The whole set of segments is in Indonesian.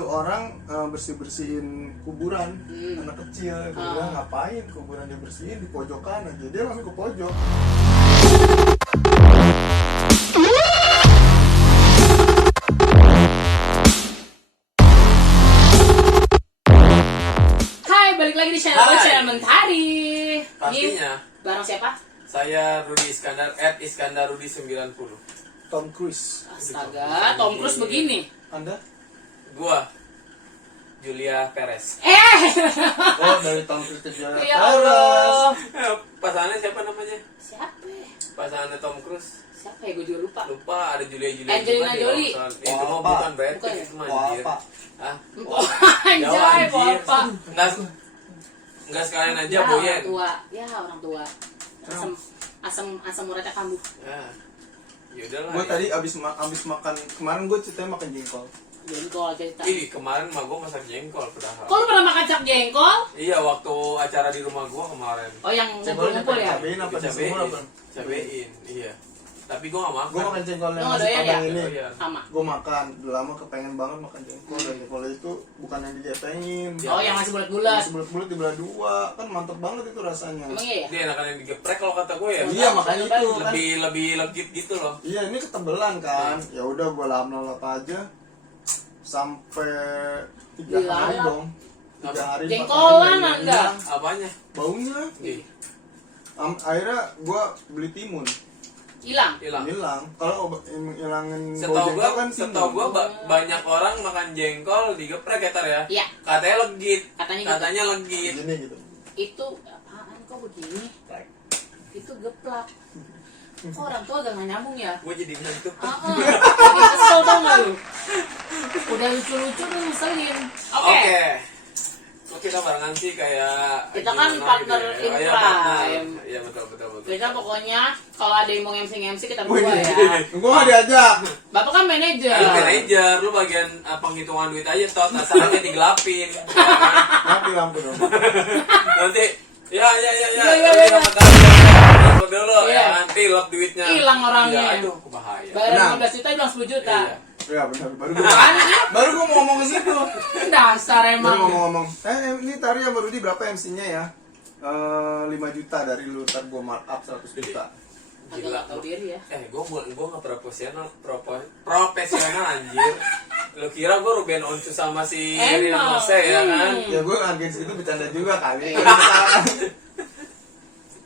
itu orang bersih-bersihin kuburan anak kecil. Gue bilang ngapain kuburan dia bersihin di pojokan aja, dia langsung ke pojok. Hai, balik lagi di channel Mentari. Pastinya. Bareng siapa? Saya Rudi Iskandar, @iskandarrudi 90. Tom Cruise. Astaga, Tom Cruise begini. Anda? Gua Julia Perez. Oh, dari Tom Cruise ke Julia Ya Perez. Allah. Pasangannya siapa namanya? Siapa? Pasangannya Tom Cruise. Siapa ya? Gue juga lupa. Lupa, ada Julia Angelina Jolie. Itu mah Wah, bukan Brad bukan Pitt, ya? itu mah Wah, anjir. Pak. Hah? Anjay, Jauh, bapak. Enggak sekalian aja Ya, Boyen. orang tua. Ya, orang tua. Asam uratnya kambuh. Ya udahlah. Gue ya. tadi abis makan, kemarin gue ceritanya makan jengkol. Jengkol cerita. Ih, kemarin mah gua masak jengkol padahal. Kok lu pernah makan cap jengkol? Iya, waktu acara di rumah gua kemarin. Oh, yang Jengkolnya ngumpul ya? cabein apa disemur apa? Cabein, iya. Tapi gua gak makan. Gue makan jengkol yang Lu nggak nasi doyan padang ya? ini. Iya. Sama. Gue makan, udah lama kepengen banget makan jengkol. Dan jengkol itu bukan yang digepengin. Oh, yang masih bulat-bulat. Masih bulat-bulat dibelah dua, kan mantep banget itu rasanya. Emang iya ya? Dia enakan yang digeprek kalau kata gue ya. Iya, makanya itu kan. Lebih legit gitu loh. Iya, ini ketebelan kan. Ya udah gue lap aja sampai 3 hari Dilalap. dong. 3 hari. 4 Jengkolan, hari, Angga. Apanya? Baunya. Ih, Akhirnya gue beli timun. Hilang. hilang. Hilang. Kalau ngilangin bau Setahu jengkol kan setahu timun. gua banyak orang makan jengkol digeprek ya Tar ya. Iya. Katanya legit. Katanya gitu. Katanya legit. Gini gitu. Itu apaan kok begini? Itu geplak. Kok orang tua gak nyambung ya? Gue jadi ngantuk. Bikin kesel tau gak lu? Udah lucu-lucu tuh ngeselin. Oke. Kok kita barengan sih kayak Kita kan gimana partner gitu in Oh, iya, crime. partner. Iya betul. Kita pokoknya kalau ada yang mau MC kita Wih, berdua ya. gue gak diajak. Bapak kan manajer. Lu manajer, lu bagian penghitungan duit aja tot, asalnya digelapin. Mati lampu dong. Nanti ya. Iya. Lampu dulu Iya. ya nanti lap duitnya. Hilang orangnya. Ya, aduh, bahaya. Bayar Nah. 15 juta bilang 10 juta. Iya. Ya benar. Kan? Baru gue mau ngomong ke situ. Dasar Baru emang. mau ngomong. Ini Tari sama Rudi berapa MC-nya ya? 5 juta dari lu, ntar gue markup 100 juta. Agak Gila. gak tau diri ya. Gue nggak profesional anjir. Lu kira gue Ruben Onsu sama si Rina Nose ya kan? Ya gue hargain situ bercanda juga kali. Iya.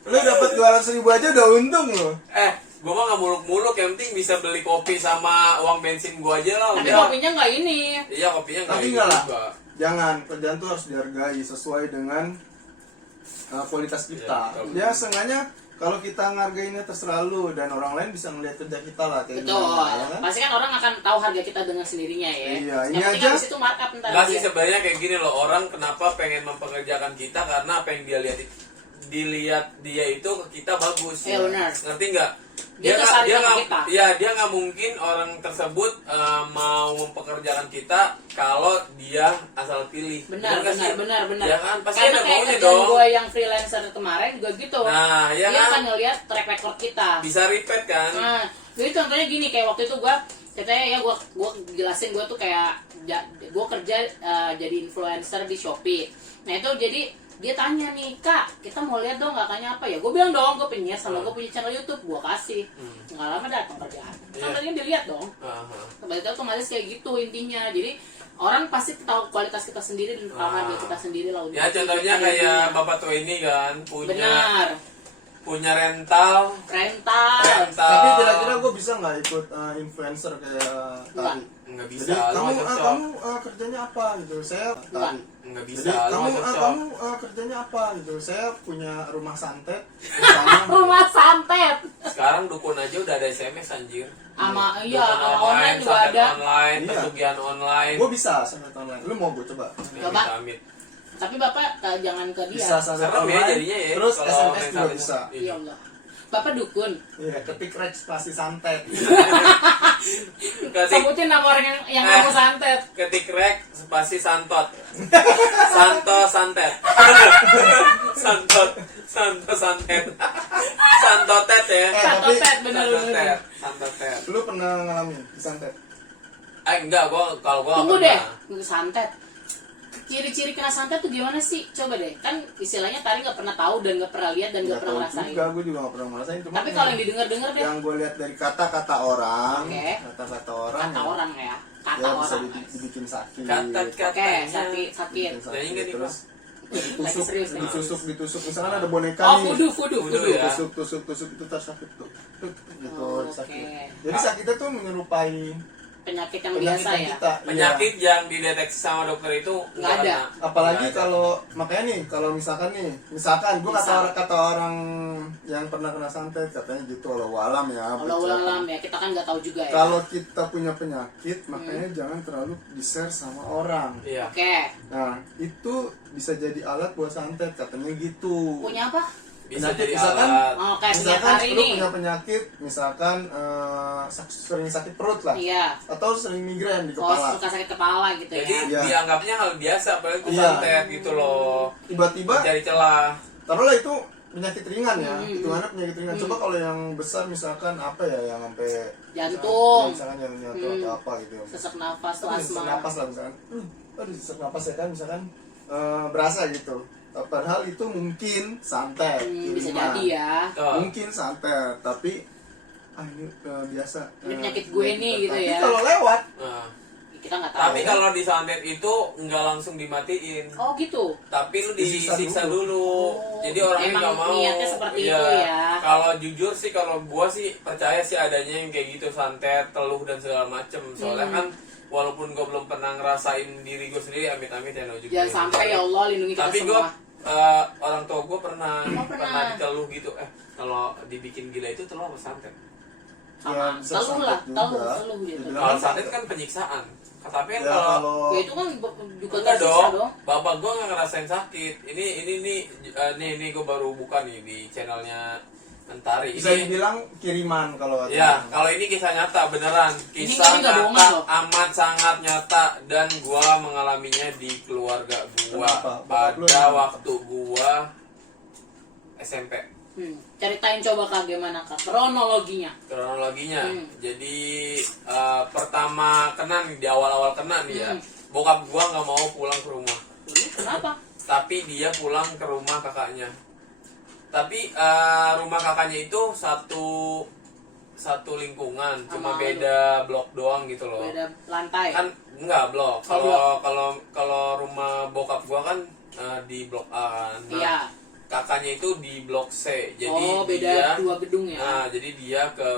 Lu dapat 200.000 aja udah untung lo. Gue mah nggak muluk-muluk, yang penting bisa beli kopi sama uang bensin gue aja lah. Tapi udah. kopinya gak ini. Iya kopinya nggak Tapi ini enggak lah. juga. Jangan, kerjaan tuh harus dihargai sesuai dengan kualitas kita. Ya, betul. Ya seenggaknya kalau kita ngargainnya terserah lu dan orang lain bisa ngeliat kerja kita lah kayak Betul. gimana, ya kan? Pasti kan orang akan tahu harga kita dengan sendirinya ya. Iya, Yang ini penting aja. habis itu markup ntar. Nggak sih dia. sebenarnya kayak gini loh, orang kenapa pengen mempekerjakan kita karena apa yang dilihat dia itu ke kita bagus. Iya, benar. Ngerti nggak? Dia tertarik sama nggak- kita. Iya, dia nggak mungkin orang tersebut mau mempekerjakan kita kalau dia asal pilih. Benar. nggak sih? Ya kan, pasti Karena ada kayak maunya kerjaan dong. gue yang freelancer kemarin juga gitu. Nah, ya Dia kan? akan ngeliat track record kita. Bisa repeat kan? Nah, jadi contohnya gini, kayak waktu itu gue katanya ya gue jelasin gue tuh kayak gue kerja jadi influencer di Shopee. Nah itu jadi dia tanya nih, Kak, kita mau lihat dong kakaknya apa ya? Gue bilang dong, gue penyiar sama gue punya channel YouTube, gue kasih. Nggak lama datang kerjaan. Contohnya dilihat dong. Berarti otomatis kayak gitu intinya. Jadi orang pasti tahu kualitas kita sendiri dan tahu harga kita sendiri lah. Ya contohnya kayak Bapak tua ini kan benar. punya rental. Tapi kira-kira gue bisa nggak ikut influencer kayak Tari? Nggak bisa. Jadi lu kamu nggak cocok. kerjanya apa gitu? Saya Tari. Nggak bisa. Jadi lu nggak cocok. kamu kerjanya apa gitu? Saya punya rumah santet. Misalnya, Rumah santet. Sekarang dukun aja udah ada SMS anjir. Sama iya, Dukun sama online juga santet ada. online, Iya. pesugihan online. gue bisa santet online. Lu mau gue coba? Coba. Amit. Tapi Bapak jangan ke dia. Bisa santet Serem ya online. jadinya ya. Terus kalau SMS main juga santet. bisa. Ya Allah. Bapak dukun. Iya, ketik Rex pasti santet. Ketik Sebutin nama orang yang mau santet. ketik rek spasi santot. Santo santet. santet. Santotet ya. Tapi Santotet bener-bener. Santotet. lu pernah ngalamin disantet? Enggak, kalau gua Tunggu nggak deh, pernah. santet. Ciri-ciri kena santet tuh gimana sih? Coba deh, kan istilahnya tadi nggak pernah tahu dan nggak pernah lihat dan nggak Nggak pernah tahu ngerasain. juga, gue juga nggak pernah ngerasain. Cuma Tapi kalau yang didengar-dengar deh, yang gue lihat dari kata-kata orang, Oke. kata-kata orang, kata orang ya, kata ya bisa orang. dibikin sakit. Oke, Katanya. sakit. Dibikin Jadi ingat nih, terus Lagi serius nih. ditusuk. Misalkan ada boneka Oh, nih. fudu. Ya. Tusuk itu tersakit tuh. Gitu, Oh, sakit. oke. Jadi sakitnya tuh menyerupai Penyakit yang penyakit biasa yang ya. kita. Penyakit yang dideteksi sama dokter itu Nggak ada. kena. Apalagi Nggak ada. kalau makanya nih kalau misalkan gue kata orang yang pernah kena santet katanya gitu walau ya. Kalau ulang ya, kita kan nggak tahu juga ya. Kalau kita punya penyakit makanya jangan terlalu di-share sama orang. Iya. Oke, Nah, itu bisa jadi alat buat santet katanya gitu. punya apa? Bisa Penyakit, jadi misalkan, alat. Oh, kayak misalkan hari lu nih. punya penyakit, misalkan sering sakit perut lah, Iya. atau sering migrain di Oh, kepala. suka sakit kepala gitu Jadi ya. Iya. dianggapnya hal biasa, padahal itu Iya. santet gitu loh. Tiba-tiba, Cari celah. taruhlah itu penyakit ringan ya, Hmm. hitungannya penyakit ringan. Coba kalau yang besar misalkan apa ya, yang sampai Jantung. misalkan yang jantung atau apa gitu. Sesak nafas, tuh Sesak asma. napas lah misalkan, aduh sesak napas ya kan, misalkan berasa gitu. Padahal itu mungkin santet, Bisa kiriman. jadi ya. Oh. Mungkin santet, tapi ini biasa. Ini penyakit gue nih, gitu tapi ya. kalau lewat, Nah. Kita nggak tahu. Tapi kalau di santet itu nggak langsung dimatiin. Oh gitu. Tapi lu Disiksa disiksa dulu. dulu. Oh, Jadi orangnya emang nggak mau. niatnya seperti Iya. itu ya. Kalau jujur sih, kalau gua sih percaya sih adanya yang kayak gitu, santet, teluh dan segala macem. Soalnya kan walaupun gua belum pernah ngerasain diri gua sendiri, amit-amit ya no juga. Jangan sampai ya Allah lindungi kita Tapi semua. gua orang tua gua pernah Oh, pernah. diteluh gitu. Kalau dibikin gila itu teluh apa santet? Sama. bisa Teluh lah, santet teluh juga. gitu. Dibilang Kalau kan santet kan penyiksaan. Tapi kan ya, kalau kalau Ya itu kan juga enggak tersiksa dong. Bapak gua nggak ngerasain sakit. Ini gua baru buka nih di channelnya Mentari. bisa Ini dibilang kiriman kalau ya, kalau ini kisah nyata beneran. Ini Kisah nggak bohongan nyata loh. amat sangat nyata dan gua mengalaminya di keluarga gua Kenapa? Bapak lu pada yang- waktu gua SMP. Ceritain coba Kak gimana Kak kronologinya. Kronologinya. Hmm. Jadi pertama kena nih, di awal-awal kena nih ya. Bokap gua nggak mau pulang ke rumah. Kenapa? Tapi dia pulang ke rumah kakaknya. Tapi rumah kakaknya itu satu lingkungan, cuma Sama beda blok doang gitu loh. Beda lantai. Kan enggak blok. Oh, Kalau rumah bokap gua kan di blok A. Nah, Iya. kakaknya itu di blok C. Jadi Oh, beda dia dua gedung ya. Nah, jadi dia ke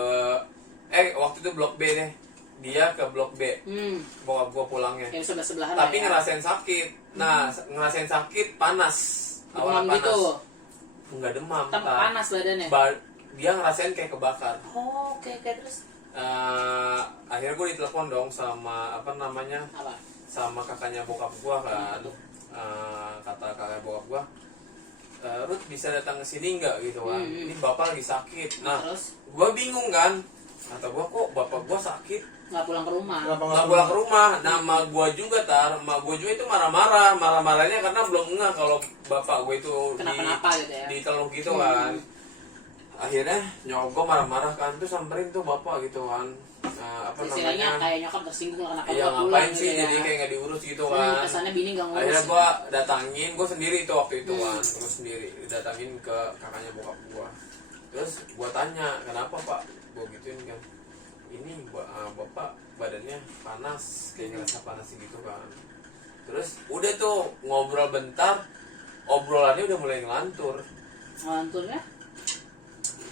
waktu itu blok B deh. Dia ke blok B. Bokap gua pulangnya. Kayak sebelah-sebelahan Tapi lah ya. ngerasain sakit. Nah, ngerasain sakit panas. Demam Awalnya panas. gitu. Enggak demam. Panas badannya. Dia ngerasain kayak kebakar. Oh, oke terus Akhirnya gue ditelepon dong sama apa namanya, apa? sama kakaknya bokap gua kan. Kata kakak bokap gua, Ruth bisa datang ke sini nggak gitu kan? Ini bapak lagi sakit. Nah, Terus gua bingung kan. Kata gua, kok bapak gua sakit nggak pulang ke rumah. kenapa nggak pulang ke rumah. Nah, mak gua juga mak gua juga itu marah-marahnya karena belum ngeh kalau bapak gua itu Kenapa-napa gitu ya. diteluh gitu kan. Akhirnya nyokap gua marah-marah kan, tuh samperin tuh bapak gitu kan. Apa Istilahnya namanya? kayak nyokap tersinggung lah kenapa Iya, nggak pulang ngapain gitu sih ya. jadi kayak nggak diurus gitu kan. Kesannya bini nggak ngurus. Akhirnya gua datangin, gua sendiri tuh waktu itu kan, gua sendiri datangin ke kakaknya bokap gua. Terus gua tanya, kenapa pak? Gua gituin kan, ini bapak badannya panas, kayak ngerasa panas gitu kan. Terus udah tuh ngobrol bentar, obrolannya udah mulai ngelantur. Ngelanturnya?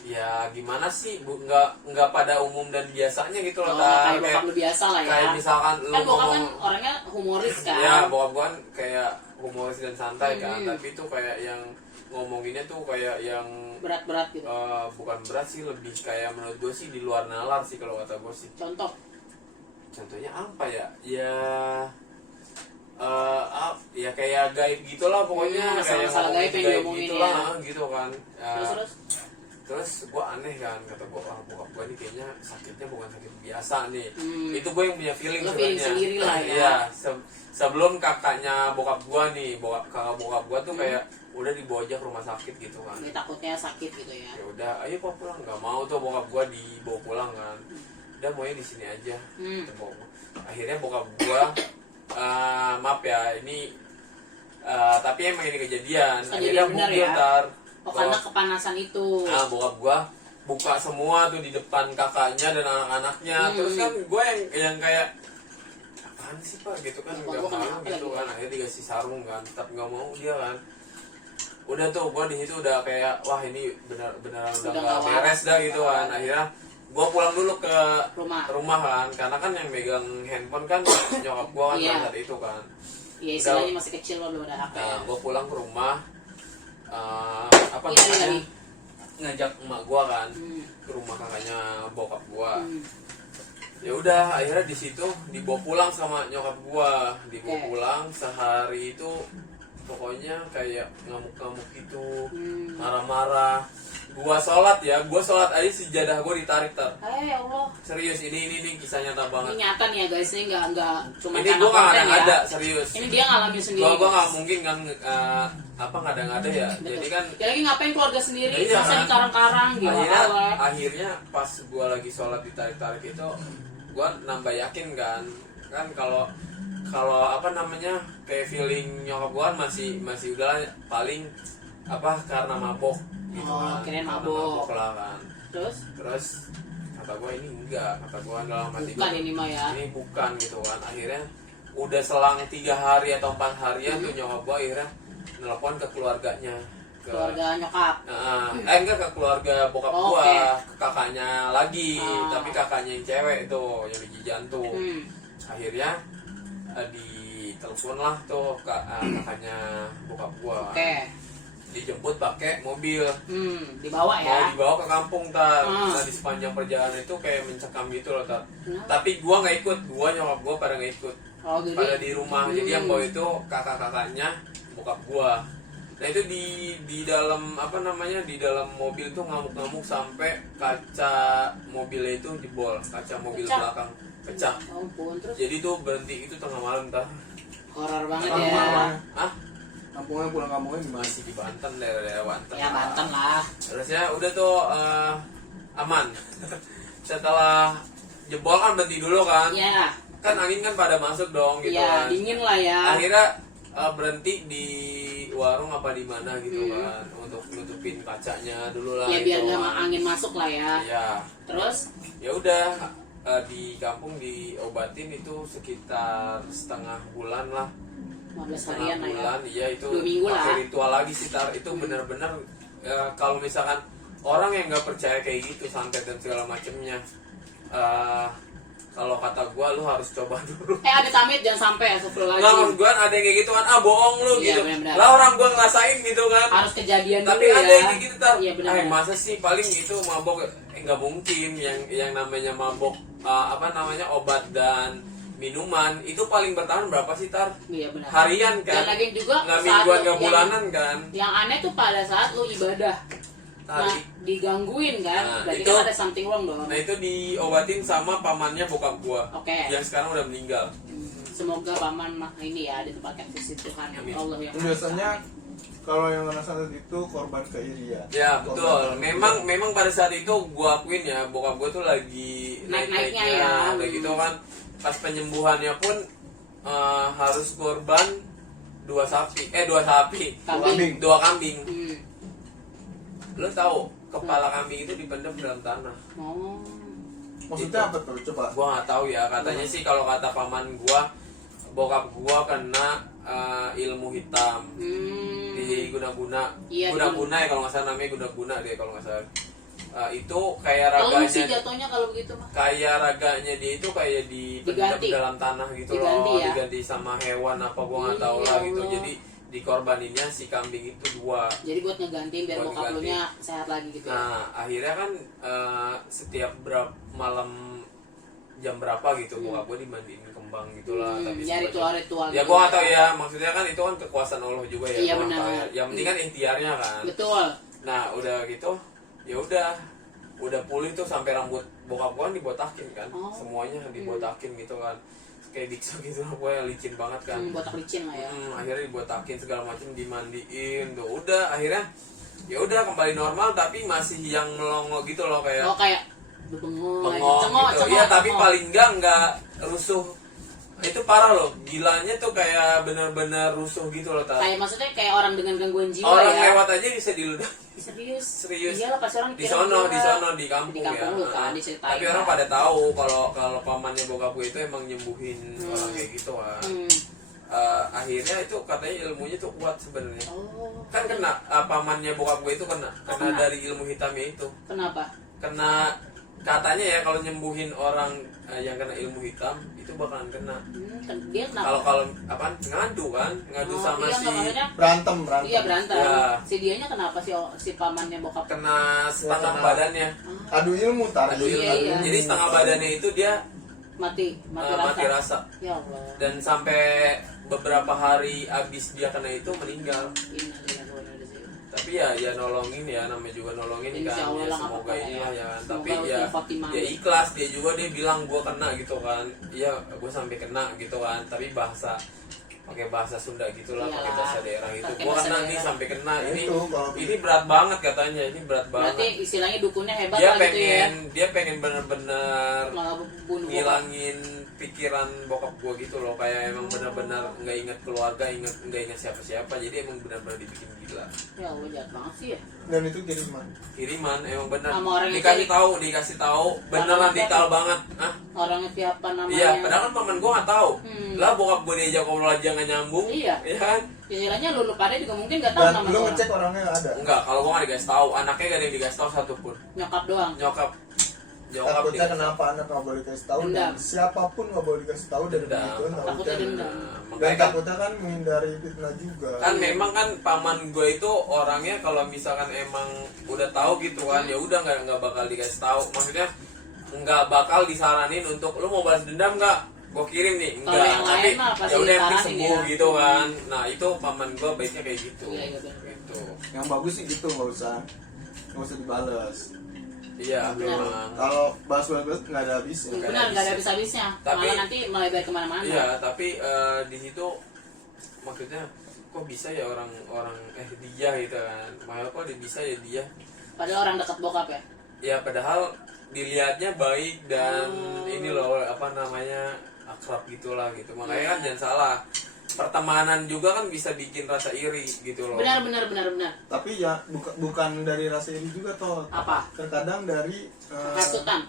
Ya gimana sih, nggak pada umum dan biasanya gitu loh. Oh, Tar. kayak bokap lu biasa lah ya. Kayak misalkan lu Kan bokap kan ngomong, orangnya humoris kan. ya bokap gua kan kayak humoris dan santai kan, tapi itu kayak yang ngomonginnya tuh kayak yang Berat-berat gitu. bukan berat sih, lebih kayak menurut gue sih di luar nalar sih kalau kata gue sih. Contoh. Contohnya apa ya? Ya kayak gaib gitulah pokoknya, kayak masalah gaib yang diomongin gitulah, ya. gitu kan. Terus Gue aneh kan, kata gue, bokap gue ini kayaknya sakitnya bukan sakit biasa nih. Hmm. Itu gue yang punya feeling Lo sebenarnya. feeling sendiri lah ya. Iya, sebelum kakaknya bokap gue nih, kakak bokap gue tuh kayak udah dibawa aja ke rumah sakit gitu kan. dia takutnya sakit gitu ya. Ya udah, ayo pak pulang. Nggak mau tuh bokap gue dibawa pulang kan. Udah maunya di sini aja. Kata bokap gua. akhirnya bokap gua maaf ya ini tapi emang ini kejadian. Akhirnya bener mobil ya? tar Karena kepanasan itu. bokap gua buka semua tuh di depan kakaknya dan anak-anaknya. Terus kan gue yang kayak apaan sih pak gitu kan, Bapak nggak gua mau kenapa gitu lagi? kan. Akhirnya dikasih sarung kan, tetap nggak mau dia kan. Udah tuh gue di situ udah kayak wah ini beneran udah Udah nggak nggak beres dah gitu kan. Akhirnya gue pulang dulu ke Rumah. kan, karena kan yang megang handphone kan nyokap gue kan Iya. pada saat itu kan. Ya istilahnya masih kecil lo belum ada HP. Nah gue pulang ke rumah apa Iya, namanya lagi. ngajak emak gue kan ke rumah kakaknya bokap gue. Ya udah akhirnya di situ dibawa pulang sama nyokap gue, dibawa pulang sehari itu pokoknya kayak ngamuk-ngamuk gitu, marah-marah. Gua sholat aja sejadah gua ditarik tar. Ya Allah. Serius ini kisah nyata banget. Ini nyata nih ya guys, ini nggak cuma Ini gua nggak ada serius. Ini dia ngalamin sendiri. Gua nggak mungkin kan ngada-ngada ya. Betul. Jadi kan Ya lagi ngapain keluarga sendiri? Iya, Masa kan? di karang-karang gitu. akhirnya pas gua lagi sholat ditarik-tarik itu gua nambah yakin kan kalau apa namanya kayak feeling nyokap gua kan masih udah paling apa karena mabok gitu kan. Kirain Karena mabok. lah kan. Terus Kata gua ini enggak, kata gua dalam hati bukan gua, ini mah ya. ini bukan gitu kan. Akhirnya udah selang 3 hari atau 4 harian tuh nyokap gua akhirnya nelpon ke keluarganya, ke Keluarga nyokap. enggak ke keluarga bokap gua, ke kakaknya lagi, tapi kakaknya yang cewek itu yang di Cijantung. Akhirnya ditelepon lah tuh kakaknya bokap gua. Dijemput pakai mobil. Dibawa ya. Mau dibawa ke kampung tar. Nah, di sepanjang perjalanan itu kayak mencekam gitu loh tar. Tapi gua nggak ikut, gua nyokap gua pada nggak ikut. Jadi Pada di rumah. Jadi yang bawa itu kakak-kakaknya bokap gua. Nah itu di dalam apa namanya di dalam mobil tuh ngamuk-ngamuk sampai kaca mobilnya itu jebol, kaca mobil belakang pecah. Ampun, terus Jadi tuh berhenti itu tengah malam tar. horor banget Kampung ya. mana? Ah Kampungnya pulang kampungnya gimana? masih di Banten, daerah Banten. Ya Banten lah. Terusnya udah tuh aman. Setelah jebol kan berhenti dulu kan. Ya. Kan angin kan pada masuk dong gitu Ya kan. dingin lah ya. Akhirnya berhenti di warung apa di mana gitu kan untuk nutupin kacanya dulu lah. Ya biar gitu nggak kan. angin masuk lah ya. Ya. Terus Ya udah di kampung diobatin itu sekitar setengah bulan lah. 15 Setengah harian lah ya. bulan, iya itu 2 minggu pakai lah. ritual lagi sih tar. Itu bener-bener kalau misalkan orang yang nggak percaya kayak gitu santet dan segala macemnya, kalau kata gua lu harus coba dulu. Ada tamit jangan sampai Nggak, astagfirullahaladzim. maksud gua ada yang kayak gitu kan, bohong lu Iya, gitu. benar-benar. Lah orang gua ngerasain gitu kan. Harus kejadian Tapi dulu ada ya. yang kayak gitu tar. Iya benar. Masa sih paling itu mabok, nggak mungkin yang namanya mabok apa namanya obat dan minuman itu paling bertahan berapa sih tar? Iya benar. Harian kan? Dan lagi juga nggak saat mingguan lu- nggak bulanan kan? Yang aneh tuh pada saat lu ibadah. Nah, digangguin kan? Nah, Berarti itu- kan ada something wrong dong. Nah itu diobatin sama pamannya bokap gua, Oke. yang sekarang udah meninggal. Semoga paman ini ya ditempatkan di sisi Tuhan ya Amin. Allah yang Biasanya kalau yang kena santet itu korban keirian. Ya betul. Memang pada saat itu gua akuin ya bokap gua tuh lagi Naik-naiknya naik-naiknya, ya. kayak gitu kan. Pas penyembuhannya pun harus korban 2 sapi. Kambing. 2 kambing. Hmm. Lo tahu kepala kambing itu dipendam dalam tanah. Oh. Maksudnya apa tuh? Coba. Gua nggak tahu ya, katanya sih kalau kata paman gua, bokap gua kena ilmu hitam. Di guna-guna. Iya, Guna-guna ya kalau nggak salah, namanya guna-guna deh kalau nggak salah. Itu kayak Kalau sih raganya, jatuhnya kalau begitu mah. kayak raganya dia itu kayak dipendam Diganti. dalam tanah gitu Diganti loh, ya. diganti sama hewan apa gua nggak tahu Ya lah gitu. Allah. Jadi dikorbaninnya si kambing itu 2. Jadi buat ngegantiin biar Buat bokap lu ngegantiin. nya sehat lagi gitu ya. Nah akhirnya kan setiap malam jam berapa gitu bokap gue dimandiin kembang gitulah. Tapi Ya ritual-ritual. ya gitu. gue nggak tahu ya, maksudnya kan itu kan kekuasaan Allah juga ya. Iya, Gua nggak benar. tahu ya. Yang penting kan ikhtiarnya kan. Betul. Nah udah gitu ya udah pulih tuh sampai rambut bokap gue kan dibotakin kan. Oh. Semuanya dibotakin gitu kan, kayak dikso gitu lah, gue licin banget kan. Botak licin lah ya. Akhirnya dibotakin segala macam, dimandiin tuh udah akhirnya ya udah kembali normal, tapi masih yang melongo gitu loh, kayak Oh kayak bengong, bengong gitu. cengok, Iya, tapi cengok. paling enggak rusuh Itu parah loh, gilanya tuh kayak bener-bener rusuh gitu loh, Tar. Kayak maksudnya kayak orang dengan gangguan jiwa Orang ya. lewat aja bisa diludah. Serius. Serius. Iyalah pasti orang Di kira sono gila. di kampung Di kampung ya. lu kan, diceritain Tapi orang kan. pada tahu kalau pamannya bokap gue itu emang nyembuhin orang kayak gitu kan. Akhirnya itu katanya ilmunya tuh kuat sebenarnya. Oh. Kan kena pamannya bokap gue itu kena Kena. dari ilmu hitamnya itu. Kenapa? Kena katanya ya kalau nyembuhin orang yang kena ilmu hitam itu bakalan kena. Dia kenapa? Kalau apaan ngadu kan, ngadu sama iya, si maksudnya, berantem iya berantem. Ya. Si dianya kenapa si pamannya bokap? kena setengah kena. badannya. adu ilmu tar. Adu ilmu. Iya. Jadi setengah badannya itu dia Mati mati rasa. Ya Allah. Dan sampai beberapa hari abis dia kena itu meninggal. Innalillahi wa inna ilaihi raji'un. Tapi ya nolongin ya, namanya juga nolongin Insya kan Allah ya, lah, semoga nggak apa-apa inilah ya. ya kan. Semoga Tapi husnul ya khotimah. ya ikhlas, dia juga dia bilang gua kena gitu kan. Iya gua sampai kena gitu kan. Tapi pakai bahasa Sunda gitulah, pakai Iyalah. bahasa daerah gitu. Pakai Gua bahasa kena daerah. nih sampai kena ini. Itu kalau Ini berat banget katanya, ini berat Berarti banget. istilahnya dukunnya hebat Dia lah gitu ya. pengen bener-bener Nggak bunuh bokap. ngilangin pikiran bokap gua gitu loh, kayak emang benar-benar nggak inget keluarga, nggak inget siapa-siapa, jadi emang benar-benar dibikin gila. Ya Allah jahat banget sih ya. dan itu kiriman. Kiriman emang benar, Sama orang yang dikasih tahu beneran siapa? detail banget. Orangnya siapa namanya? Iya, padahal kan paman gua nggak tahu. Lah bokap gua diajak ngobrol aja nggak nyambung. Iya. Ya kan? Istilahnya lu pada juga mungkin nggak tahu Dan nama lu orang. ngecek orangnya ada. Enggak, kalau gua nggak dikasih tahu, anaknya gak ada yang dikasih tahu satupun. Nyokap doang. Nyokap Takutnya dikasih kenapa anak nggak boleh dikasih tahu Dendam. dan siapapun nggak boleh dikasih tahu dari Dendam. begituan Takutnya dendam. Nah, Dan makanya kan takutnya kan menghindari fitnah juga. kan memang kan paman gue itu orangnya kalau misalkan emang udah tahu gitu kan ya udah nggak bakal dikasih tahu, maksudnya nggak bakal disaranin untuk lu mau balas dendam nggak gue kirim nih, Kalau enggak, yang tapi lain mah pasti ya udah yang penting disaranin sembuh ya. gitu kan. Nah itu paman gue baiknya kayak gitu. Iya, iya, benar. Gitu. Yang bagus sih gitu, nggak usah dibales. Iya Benar. memang. Kalau bahas-bahas nggak ada habisnya. Nggak ada Benar, nggak ada habisnya. habis-habisnya. Tapi- Malah nanti melebar kemana-mana. Iya tapi di situ maksudnya kok bisa ya orang dia gitu kan, makanya kok bisa ya dia. Padahal orang dekat bokap ya. Ya padahal dilihatnya baik dan ini loh apa namanya akrab gitulah gitu. Makanya kan jangan salah, pertemanan juga kan bisa bikin rasa iri gitu loh. Benar. Tapi ya bukan dari rasa ini juga toh. Apa? Terkadang dari Hasutan.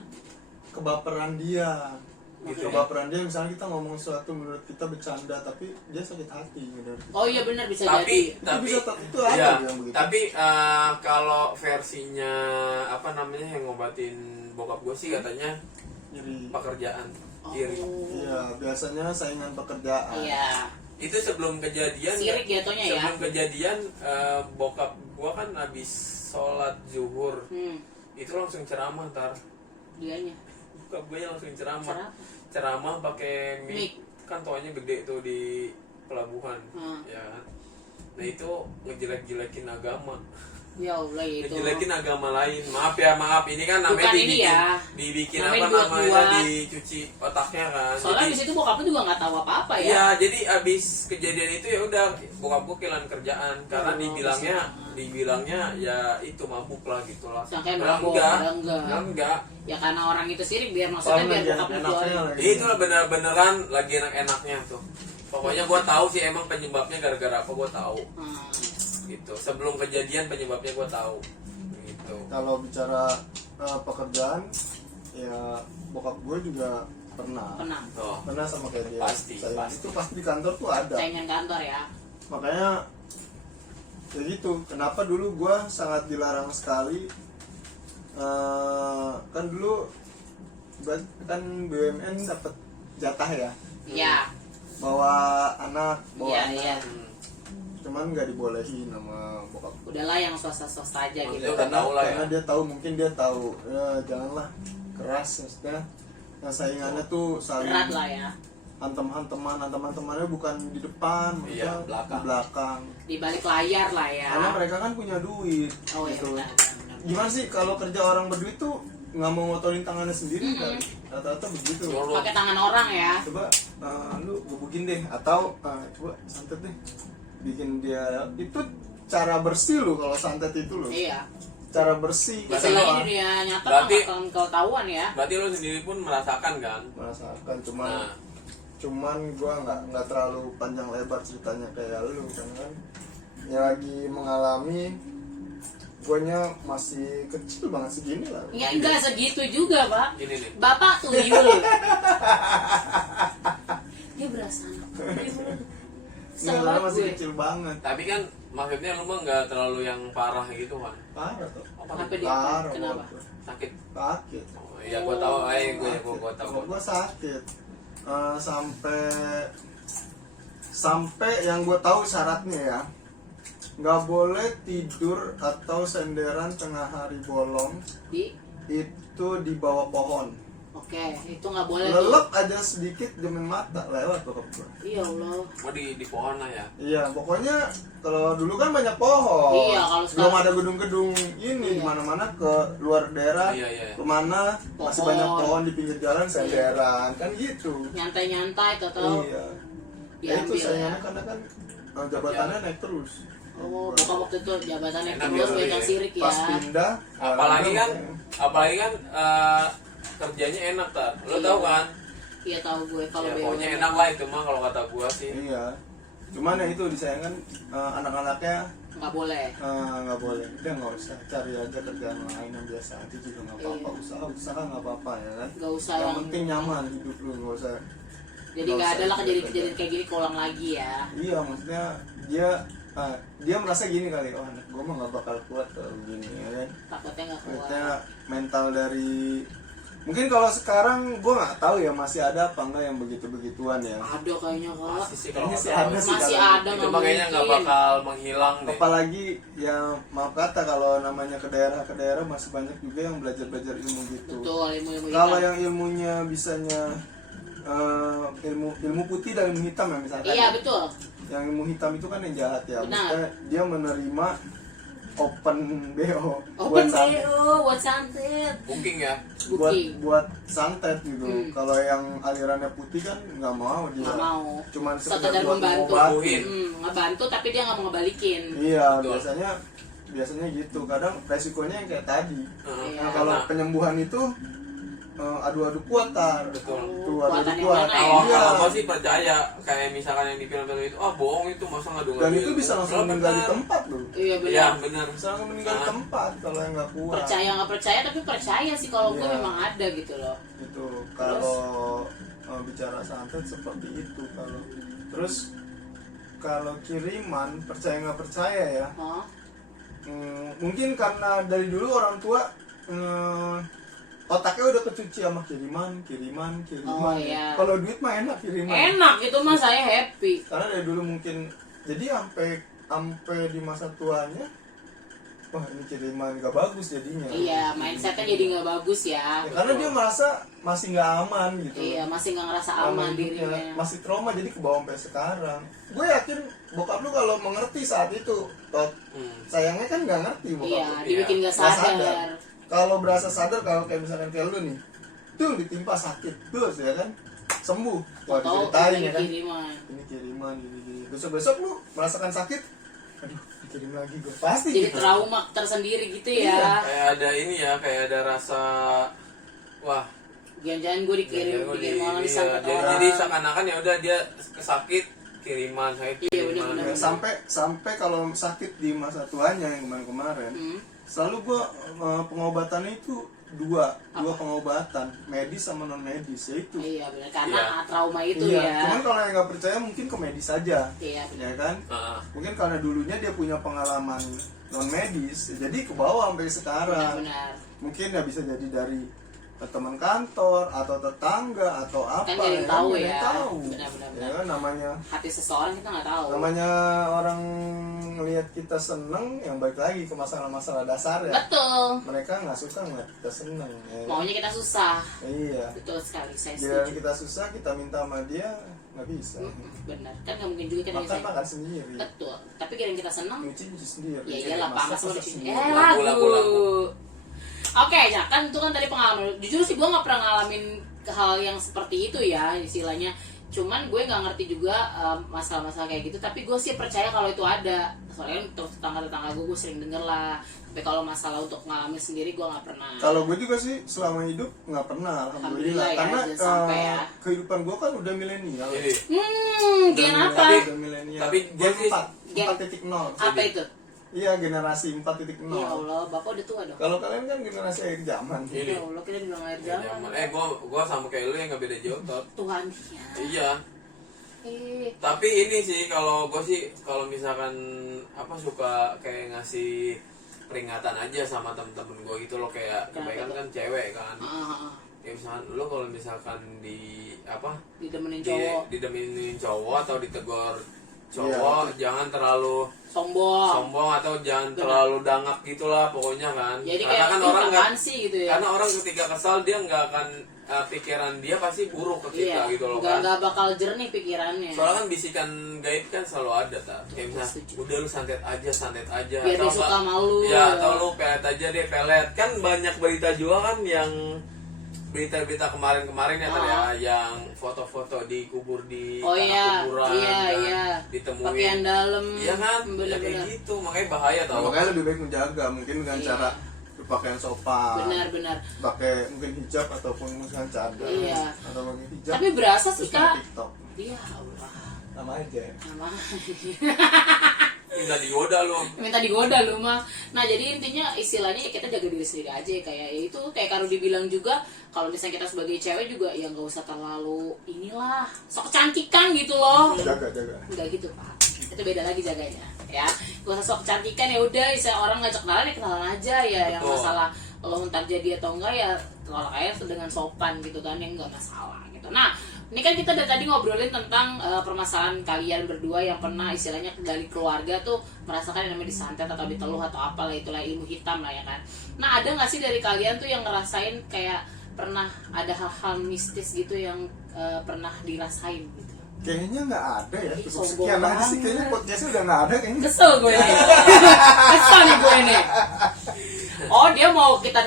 kebaperan dia. Gitu ya. Kebaperan dia, misalnya kita ngomong sesuatu menurut kita bercanda tapi dia sakit hati gitu. Oh iya benar bisa Tapi jadi. itu ada ya, yang begitu. tapi kalau versinya apa namanya yang ngobatin bokap gue sih katanya Iri. pekerjaan Oh. iri. Iya, biasanya saingan pekerjaan. Iya. Itu sebelum kejadian. Sirik jatuhnya ya. Sebelum kejadian bokap gue kan habis sholat zuhur itu langsung ceramah Dianya. bokap gue langsung Ceramah. ceramah pakai mic. Mic. Kan toanya gede tuh di pelabuhan ya kan. Nah itu ngejelek-jelekin agama, Ya Allah itu. ngejelekin agama lain. Maaf ini kan namanya Bukan ini dibikin Namanya apa namanya buat-buat. dicuci otaknya kan. Soalnya Jadi- di situ bokapnya juga nggak tahu apa-apa ya. Iya, jadi abis kejadian itu ya udah bokap gue kehilangan kerjaan karena Oh, dibilangnya ya itu mabuk lah gitulah. Sangka Padahal mabuk, padahal enggak. enggak. Ya karena orang itu sirik biar maksudnya biar bokapnya keluar. Itu lah bener-beneran lagi enak-enaknya tuh. Pokoknya gue tahu sih emang penyebabnya gara-gara apa gue tahu. Gitu. Sebelum kejadian penyebabnya gue tahu. Gitu. Kalau bicara pekerjaan, ya bokap gue juga pernah Tuh. sama kayak dia. Pasti. Itu pasti di kantor tuh ada. Saingan kantor ya. Makanya ya gitu. Kenapa dulu gue sangat dilarang sekali. Kan dulu kan BUMN dapat jatah ya, Iya. bawa anak. Iya. Cuman nggak dibolehin sama bokap. Udahlah yang swasta-swasta aja gitu. Maksudnya udah tahu lah ya. Karena dia tahu, mungkin dia tahu ya, janganlah keras, maksudnya yang saingannya tuh saling Berat lah ya. hantemannya bukan di depan, maksudnya Iya, belakang. di belakang. Di balik layar lah ya. Karena mereka kan punya duit. Oh iya gitu. benar. Gimana sih kalau kerja orang berduit tuh nggak mau ngotorin tangannya sendiri kan? Rata-rata begitu. Pakai tangan orang ya. Coba lu gebukin deh, atau coba santet deh, bikin dia itu cara bersih lu kalau santet itu lu. Iya. Cara bersih. Istilahnya di dunia nyata Berarti- nggak akan ketahuan ya. Berarti lo sendiri pun merasakan kan? Merasakan, cuma Nah, cuman gue nggak terlalu panjang lebar ceritanya kayak lu kan ya lagi mengalami, guanya masih kecil banget segini lah. Ya enggak segitu juga, Pak. Gini nih. Bapak tuyul. Dia berasa anak tuyul. Nggak, Salah masih gue. kecil banget. Tapi kan maksudnya lu mah nggak terlalu yang parah gitu kan. Parah tuh. Kenapa dia? Parah. Kenapa? gua. Sakit. Sakit. Oh, iya gua tahu, gua tahu. Kalau gue sakit. Sampai yang gue tahu syaratnya ya, nggak boleh tidur atau senderan tengah hari bolong itu di bawah pohon. Oke, itu nggak boleh tuh. Lelep aja sedikit demen mata lewat bokap gue. Iya Allah. Mau di pohon lah ya. Iya, pokoknya kalau dulu kan banyak pohon. Iya, kalau belum sekarang- ada gedung-gedung ini Iya. di mana-mana ke luar daerah. Iya. Kemana masih Pohon. banyak pohon di pinggir jalan senderan kan gitu. Nyantai-nyantai atau Iya. Ya itu diambil sayangnya ya. karena kan jabatannya naik terus. Oh, bokap waktu itu jabatannya Enak terus ya, banyak ya. sirik ya. Pas pindah, Apalagi kan makanya. kerjanya enak tak. Lo Iya. tahu kan? Iya tahu gue kalau Ya, BW. pokoknya enak lah itu mah kalau kata gua sih. Iya. Cuman ya itu disayangkan anak-anaknya Nggak boleh. nggak boleh. Dia nggak usah cari aja kerjaan lain yang biasa aja juga nggak apa-apa. Iya. Usaha nggak apa-apa ya kan. Nggak usah Yang yang penting nyaman hidup lu nggak usah. jadi nggak nggak usah ada lah kerja. kejadian-kejadian kayak gini keulang lagi ya. Iya maksudnya dia merasa gini kali, oh anak gue mah nggak bakal kuat kalau begini ya kan. Takutnya nggak keluar. Maksudnya mental dari mungkin kalau sekarang gue nggak tahu ya masih ada apa enggak yang begitu-begituan ya. Ada kayaknya kak. Masih sih kalau Kayaknya sih kata ada gua. sih. Masih kalau ada Itu nggak makanya nggak mungkin. bakal menghilang deh. apalagi yang maaf kata kalau namanya ke daerah masih banyak juga yang belajar ilmu gitu. Betul ilmu Kalau yang ilmunya bisanya ilmu putih dan ilmu hitam ya misalkan. Iya betul. Yang ilmu hitam itu kan yang jahat ya. Benar. Maksudnya dia menerima open BO Open santet. BO buat santet. Booking ya. Booking. buat santet gitu. Hmm. Kalau yang alirannya putih kan nggak mau dia. Nggak mau. Cuman Sekedar sekedar buat membantu. ngobatin. Ngebantu tapi dia nggak mau ngebalikin. Iya, Betul. biasanya gitu. Kadang resikonya yang kayak tadi. Heeh. Iya. Nah, kalau Karena penyembuhan itu adu-adu kuat tar. Betul. Tuh, adu-adu Kuatan yang kuat. mana ya? Iya. Kalau gua sih percaya kayak misalkan yang di film-film itu, bohong itu masa ngadu Dan itu bisa langsung meninggal di tempat loh. Iya benar. Iya benar. Bisa langsung meninggal di Ah. tempat kalau yang nggak kuat. Percaya nggak percaya tapi percaya sih kalau gue Iya. memang ada gitu loh. Itu kalau bicara santet seperti itu kalau terus kalau kiriman percaya nggak percaya ya. Oh, Mungkin karena dari dulu orang tua otaknya udah kecuci sama kiriman. Oh, iya. Kalau duit mah enak kiriman. enak itu mah saya happy. Karena dari dulu mungkin jadi sampai di masa tuanya, wah ini kiriman gak bagus jadinya. Iya mindsetnya jadi nggak bagus ya. Ya, karena dia merasa masih nggak aman gitu. Iya masih nggak ngerasa Selama aman hidupnya. dirinya. Masih trauma jadi kebawa sampai sekarang. Gue yakin bokap lu kalau mengerti saat itu, Tot, sayangnya kan nggak ngerti bokap Iya lu. dibikin nggak Nggak sadar. Kalau berasa sadar, kalau kayak misalkan kayak lu nih, tuh ditimpa sakit terus ya kan, sembuh. Wah Tahu diceritain ini ya kan, kiriman. ini kiriman gini. Besok lu merasakan sakit, aduh dikirim lagi gue pasti Jadi gitu. trauma tersendiri gitu Iya. ya. Kayak ada ini ya, kayak ada rasa wah. Jangan-jangan gue dikirim orang Iya, disangka jadi, orang. jadi seakan-akan ya udah dia sakit kiriman, sakit Iya, kiriman. benar-benar. Sampai kalau sakit di masa tuanya yang kemarin, selalu gue pengobatannya itu dua pengobatan, medis sama non medis, yaitu. Iya benar karena Iya. trauma itu Iya, ya. cuman kalau yang nggak percaya mungkin ke medis saja, Iya benar. ya kan? Heeh. Mungkin karena dulunya dia punya pengalaman non medis, jadi ke bawah sampai sekarang. Benar. Mungkin ya bisa jadi dari teman kantor atau tetangga atau apa. Kan jadi tahu Nggak ada ya. yang tahu. Benar-benar. Ya kan, namanya Hati seseorang kita nggak tahu. orang ngelihat kita seneng, yang balik lagi ke masalah-masalah dasar ya. Betul. Mereka nggak suka ngeliat kita seneng. Ya. Maunya kita susah. Iya. Betul sekali saya Giliran setuju. kita susah, kita minta sama dia nggak bisa. Benar. Kan nggak mungkin juga kita bisa. Makan sendiri. Betul. Tapi kira kita senang. Nyuci sendiri. Ya iyalah panas Masak sama di sini. sendiri. Lagu. Oke, ya kan itu kan tadi pengalaman. Jujur sih gue nggak pernah ngalamin hal yang seperti itu ya istilahnya. Cuman gue nggak ngerti juga masalah-masalah kayak gitu, tapi gue sih percaya kalau itu ada. Soalnya untuk tetangga-tetangga gue sering denger lah. Tapi kalau masalah untuk ngalamin sendiri gue nggak pernah. Kalau gue juga sih selama hidup nggak pernah, alhamdulillah. Ya, Karena jangan sampai ya. kehidupan gue kan udah milenial. Jadi, Gen apa? Udah milenial. tapi Gen gue sih- 4.0. Apa itu? Iya, generasi 4.0. Ya Allah, bapak udah tua dong. Kalau kalian kan generasi akhir zaman. Ini. Ya Allah, kita bilang air Ya, zaman. zaman. Gua sama kayak lu yang nggak beda jauh Tot. Tuhan dia. Iya. Tapi ini sih kalau gue sih kalau misalkan suka kayak ngasih peringatan aja sama temen-temen gue gitu loh, kayak kebanyakan kan cewek kan. Kayak misalkan lu kalau misalkan Didemenin cowok. didemenin cowok atau ditegur cowok, jangan terlalu Sombong. atau jangan terlalu dangak gitulah pokoknya kan. Jadi Karena kayak kan orang nggak, apaan sih gitu ya. karena orang ketika kesal dia nggak akan pikiran dia pasti buruk ke kita gitu loh kan. Nggak bakal jernih pikirannya. Soalnya kan bisikan gaib kan selalu ada kayak misalnya Setuju. udah lu santet aja Biar dia suka malu. ya atau lu pelet aja deh, pelet kan banyak berita juga kan yang berita-berita kemarin ya tadi ya, yang foto-foto dikubur di Oh tanah iya, kuburan iya, kan, iya. ditemuin Pakaian dalam. iya kan ya Bener-bener. kayak gitu, makanya bahaya Nah, tau. makanya lebih baik menjaga, mungkin dengan Iya. cara berpakaian sopan. Benar-benar. Pakai mungkin hijab ataupun misalkan cadar. Iya. Atau mungkin hijab. Tapi berasa terus sih Kak. main TikTok. Iya Allah. Sama aja. Nama. Minta digoda lu. Minta digoda lu mah. Nah jadi intinya istilahnya ya kita jaga diri sendiri aja, kayak ya itu kayak Karo dibilang juga, kalau misalnya kita sebagai cewek juga ya nggak usah terlalu inilah sok kecantikan gitu loh. Jaga. Enggak gitu Pak, itu beda lagi jaganya ya. Gak usah sok kecantikan, ya udah misalnya orang ngajak kenalan ya kenalan aja ya. Yang Betul. masalah lo ntar jadi atau enggak ya kalau kayak dengan sopan gitu kan, yang enggak masalah gitu. Nah ini kan kita dari tadi ngobrolin tentang permasalahan kalian berdua yang pernah istilahnya dari keluarga tuh merasakan yang namanya disantet atau diteluh atau apalah itulah, ilmu hitam lah ya kan. Nah ada nggak sih dari kalian tuh yang ngerasain kayak pernah ada hal-hal mistis gitu yang pernah dirasain gitu? Kayaknya nggak ada ya. Ih, Cukup sombong sekian aja sih banget. kayaknya podcastnya udah nggak ada kayaknya. Kesel gue nih. Kesel nih gue nih. Oh dia mau kita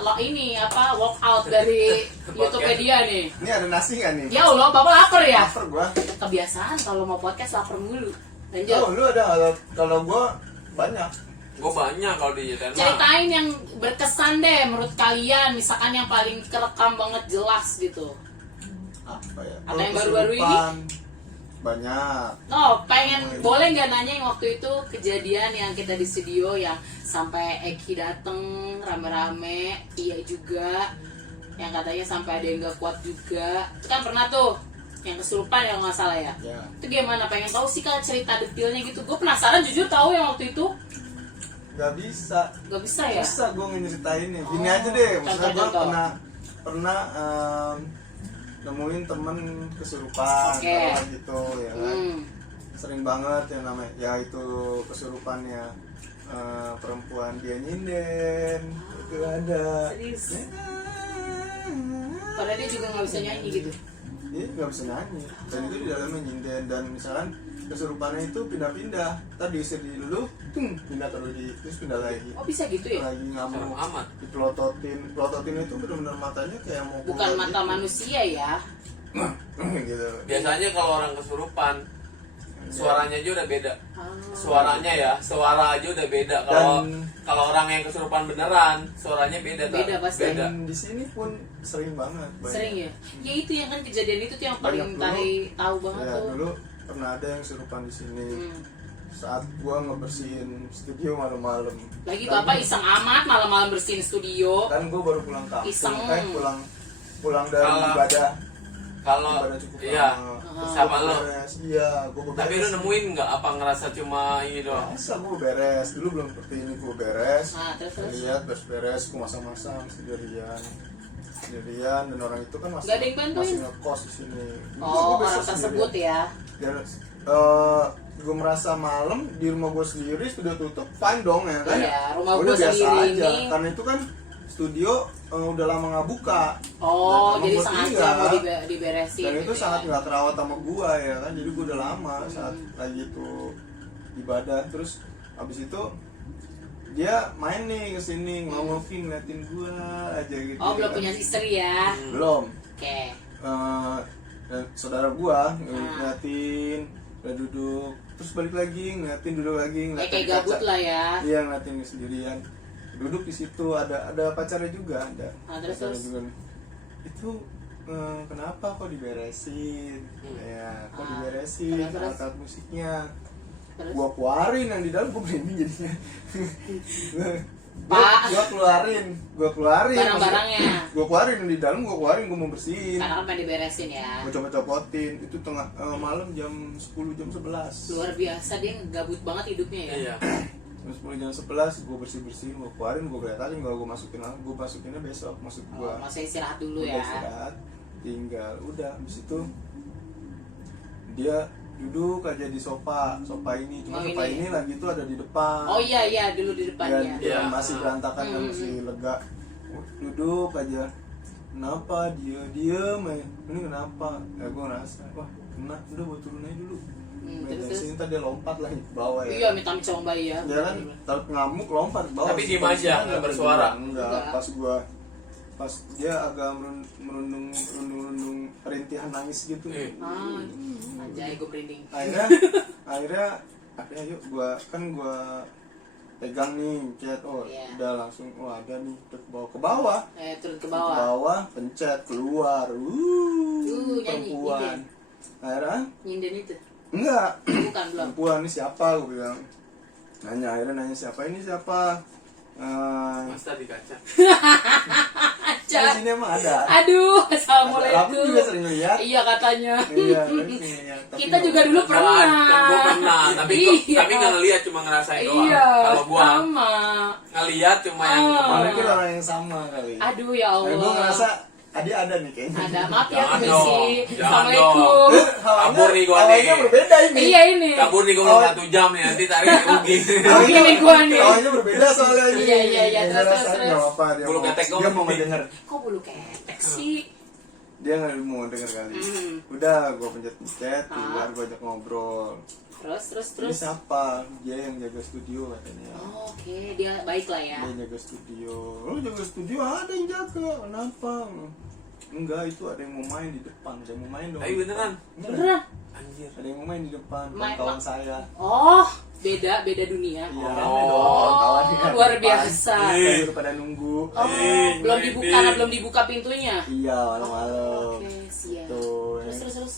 lo ini apa walk out dari YouTubepedia nih. Ini ada nasi nggak nih? Ya Allah, bapak lapar ya? Lapar gua. Kebiasaan kalau mau podcast lapar mulu. Lanjut. Oh, lu ada kalau gua banyak. Gue banyak kalau di Jeten mah. Ceritain yang berkesan deh menurut kalian, misalkan yang paling kerekam banget jelas gitu. Apa ya? Atau Kalau yang baru-baru ini? kesurupan, banyak. No, boleh nggak nanya yang waktu itu kejadian yang kita di studio yang sampai Eki dateng rame-rame, iya juga, yang katanya sampai ada yang nggak kuat juga, itu kan pernah tuh, yang kesurupan ya nggak salah ya. Ya. Itu gimana? Pengen tahu sih Kak cerita detailnya gitu. Gue penasaran jujur tahu yang waktu itu. Gak bisa. Gak bisa ya? Bisa gue ngeceritain nih. Gini Oh, aja deh. Maksudnya gue contoh-contoh. pernah nemuin temen kesurupan Oke. kalau gitu ya kan. Sering banget yang namanya ya itu kesurupannya perempuan dia nyinden itu ada. Serius? Padahal dia juga nggak bisa nyanyi gitu. Dia nggak bisa nyanyi dan itu di dalamnya nyinden, dan misalkan kesurupannya itu pindah-pindah, tadi diusir dulu pindah terus pindah lagi Oh bisa gitu ya? lagi Serem ngamuk amat. dipelototin itu benar-benar matanya kayak mau Bukan keluar mata gitu. manusia ya? Gitu. Biasanya kalau orang kesurupan suaranya aja udah beda. Ah. Suaranya ya, suara aja udah beda. Kalau Dan- kalau orang yang kesurupan beneran, suaranya beda. Beda Tak? pasti. Beda. Dan di sini pun sering banget banyak. Sering ya? Ya itu yang kan kejadian itu tuh yang paling Banyak dulu. tari tahu banget Ya tuh. dulu pernah ada yang kesurupan di sini Hmm. saat gua ngebersihin studio malam-malam. Lagi Dan- bapak iseng amat malam-malam bersihin studio. kan gua baru pulang kampung, Iseng. pulang dari Kalau- ibadah Kalau cukup iya, lama. sama Gua lo. beres. Iya, gua beres. Tapi lu nemuin nggak apa ngerasa cuma ini doang? Masa gua beres, dulu belum seperti ini gua beres. Nah terus Lihat beres-beres, gua masang-masang sendirian dan orang itu kan masih Nggak ada yang bantuin? masih ngekos di sini. Oh Gua besok orang tersebut sendirian. ya. Dan gue merasa malam di rumah gue sendiri sudah tutup, fine dong ya kan? Iya, rumah Udah gua biasa sendiri aja, ini. karena itu kan studio udah lama nggak buka. Oh Dan jadi gua sengaja tinggal. mau diberesin. Dan itu gitu ya. sangat nggak terawat sama gua ya kan, jadi gua udah lama saat lagi itu ibadah, terus habis itu dia main nih kesini ngomongin ngeliatin gua aja gitu. Oh belum kan. punya istri ya? Belum. Oke. Eh, Dan saudara gua ngeliatin, udah duduk, terus balik lagi ngeliatin, duduk lagi ngeliatin kayak gabut kaca. lah ya. Iya, ngeliatin sendirian. Duduk di situ, ada pacarnya juga, ada. Terus, Pacarnya terus. juga. Itu kenapa kok diberesin? Ya, kok diberesin terus. alat musiknya? Terus? Gua keluarin yang di dalam, gua merinding jadinya. Pak. Gua keluarin Barang-barangnya. Gua keluarin yang di dalam, gua mau bersihin. Karena kan pengen diberesin ya. Gua copotin itu tengah malam jam 10 jam 11. Luar biasa, dia gabut banget hidupnya ya. Iya. Jam 10 jam 11 gua bersih-bersihin, gua keluarin, gua beletain, gua masukinnya besok, maksud gua. Masa istirahat dulu Udah ya. istirahat, tinggal udah habis itu dia duduk aja di sofa ini, cuma sofa ini lagi itu ada di depan. Oh iya dulu di depannya. Dan Iya. masih berantakan kan, masih lega. Duduk aja. Kenapa dia diem ya? Ini kenapa? Ya gue ngerasa, wah kena, udah gue turun aja dulu. Terus? Sini tadi dia lompat lah ke bawah ya. Iya, minta sama bayi ya. Dia kan ngamuk lompat ke bawah. Tapi diem aja, nggak bersuara. Enggak, pas dia agak merundung rintihan nangis gitu. Anjay, gue merinding. akhirnya yuk gua pegang nih, pencet, Iya. udah langsung, ada nih, terus bawa ke bawah, Turun ke ke bawah. bawah, pencet, keluar, Nyanyi, perempuan. Akhirnya Nyinden itu. enggak, Bukan belum. perempuan ini siapa, gue bilang. Akhirnya nanya siapa, ini siapa? Masa di kaca. Di sini emang ada. Aduh, Aku juga assalamualaikum. sering lihat. Iya katanya. Iya, sering lihat. Tapi Kita nggak juga pernah. dulu pernah. Kan gua pernah, tapi Iya. tapi nggak ngeliat, cuma ngerasain doang. Iya, Kalau gua sama. ngeliat cuma yang Ah. kemarin. Mungkin orang yang sama kali. Aduh ya Gue ngerasa Allah. tadi ada nih kayaknya. Ada, maaf ya Jangan permisi. dong, jangan Assalamualaikum. Kabur nih gua Hawanya nih. berbeda ini. Iya ini. Kabur nih gua belum 1 jam nih, nanti tarik rugi. Rugi nih gua nih. Hawanya berbeda soalnya ini. Iya, iya, Ya, terus, rasain terus. nggak apa-apa, dia Bulu mau- ketek dia gua mau lebih. denger. Kok bulu ketek sih? Dia nggak mau denger kali. Hmm. Udah, gue pencet, keluar, gue ajak ngobrol. Terus. Ini siapa? Dia yang jaga studio katanya. Oh, oke, dia baik lah ya. Dia jaga studio. Lo jaga studio, ada yang jaga. Kenapa? Enggak, itu ada yang mau main di depan. Ada yang mau main dong. Tapi beneran. Beneran? Anjir. Ada yang mau main di depan. Main- Kawan saya. Oh, beda dunia. Iya, Oh. rame dong. Kawannya di Luar depan. biasa. Kita udah pada nunggu. Oh, belum main dibuka, deh. karena belum dibuka pintunya. Iya, malam-malam. Oke, siap. Tuh, Terus.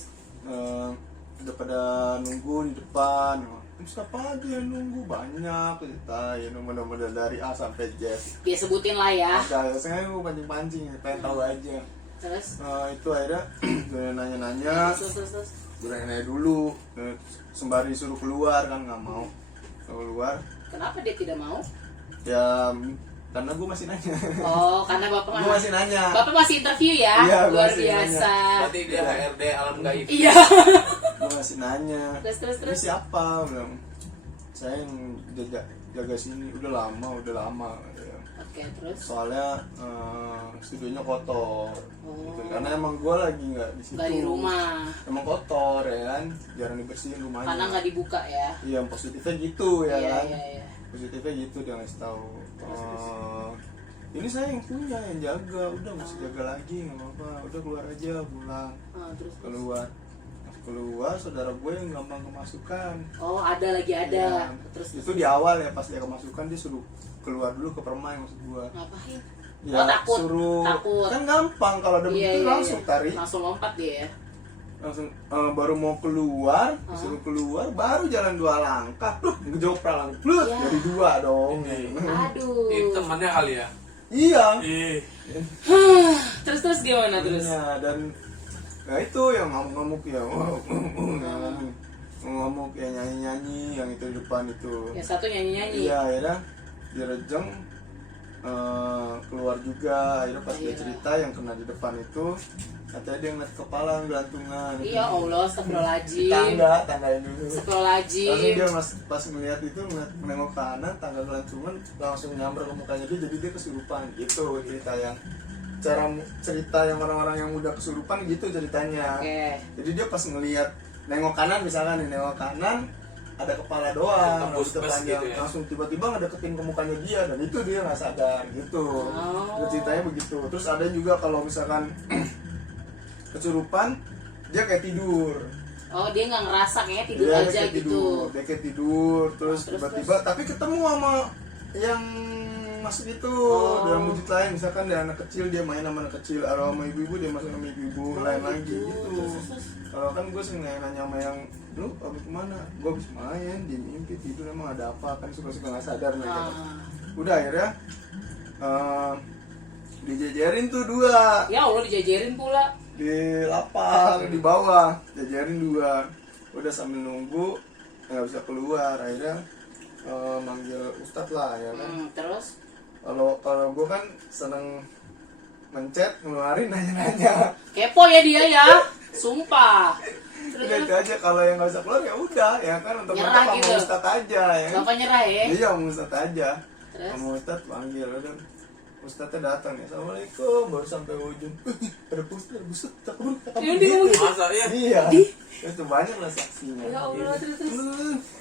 udah pada nunggu di depan. Terus apa aja yang nunggu, banyak ceritain nomor-nomor dari A sampai Z. Dia sebutin lah ya. Ada, saya gue pancing-pancing, pengen tahu aja. Terus. Itu akhirnya gue nanya-nanya, Terus. gue nanya dulu, sembari suruh keluar kan nggak mau keluar. Kenapa dia tidak mau? Ya karena gue masih nanya. Oh, karena Gue masih nanya. Bapak masih interview ya? Iya, gua Luar masih biasa. Berarti dia HRD alam gaib. Iya. Gue masih nanya. Terus. Ini siapa? Bilang, saya yang jaga sini udah lama. Ya. Oke, terus. Soalnya studionya kotor. Oh. Gitu. Karena emang gue lagi nggak di situ. Nggak di rumah. Emang kotor ya kan, jarang dibersihin rumahnya. Karena nggak dibuka ya. Iya, yang positifnya gitu ya kan. Iya. Positifnya gitu dia ngasih tahu. Ini saya yang punya, yang jaga. Udah nggak usah jaga lagi, nggak apa-apa. Udah keluar aja, pulang. Terus. Keluar, saudara gue yang gampang kemasukan. Oh, ada. Ya, Terus. itu di awal ya, pas dia kemasukan dia suruh keluar dulu ke permai, maksud gue. Ngapain? Ya, Oh, takut. suruh. Takut. Kan gampang kalau ada begitu langsung tarik. Langsung lompat dia ya. Langsung baru mau keluar, disuruh keluar, baru jalan 2 langkah, ngejoprak langsung, Ya. jadi 2 dong. Aduh. Ini temannya kali ya. Iya. Ih. Terus gimana terus? Iya, dan ya itu yang ngamuk-ngamuk ya, ngamuk ya, nyanyi-nyanyi yang itu di depan itu. Yang satu nyanyi. Iya, akhirnya dia rejeng, keluar juga. Akhirnya pas dia Iya. cerita yang kena di depan itu, katanya dia ngeliat kepala gelantungan. Iya Allah, astagfirullahaladzim. Tanggain dulu. Langsung Astagfirullahaladzim. dia pas ngeliat itu, nengok kanan, tangga gelantungan, langsung nyamber ke mukanya dia, jadi dia kesurupan. Gitu cerita yang orang-orang yang udah kesurupan gitu ceritanya. Oke. Jadi dia pas ngeliat nengok kanan, misalkan nih nengok kanan ada kepala doang, Tembus rambutnya bus panjang, gitu ya. langsung tiba-tiba ngedeketin ke mukanya dia, dan itu dia nggak sadar gitu. Oh. Ceritanya begitu. Terus ada juga kalau misalkan kesurupan dia kayak tidur. Oh, dia nggak ngerasa kayaknya tidur Dia aja kayak gitu. tidur, dia kayak tidur terus Terus, tiba-tiba tapi ketemu sama yang masuk itu dalam wujud lain, misalkan dia anak kecil dia main sama anak kecil, atau sama ibu-ibu dia masuk sama ibu-ibu lain lagi gitu. Kalau kan gue sering nanya sama yang lu habis kemana, gue habis main di mimpi tidur, emang ada apa, kan suka-suka nggak sadar mereka. Udah akhirnya dijejerin tuh 2 Ya Allah, dijajarin pula. di lapang di bawah, jajarin 2. Udah sambil nunggu nggak bisa keluar, akhirnya manggil ustadz lah ya kan. Terus Kalau gue kan seneng mencet, ngeluarin nanya-nanya. kepo ya dia ya, sumpah. Terus Udah itu aja, kalau yang nggak bisa keluar ya udah ya kan, untuk Nyerah mereka gitu. sama ustadz aja ya kan. Bapak nyerah ya. Iya, sama ustadz aja. Terus? Sama ustadz panggil, udah ustadznya datang nih, assalamualaikum, baru sampai ujung. Ada ustadz takut. Ya, dia ngomong gitu. Masa ya? Iya, itu banyak lah saksinya. Ya Allah, terus.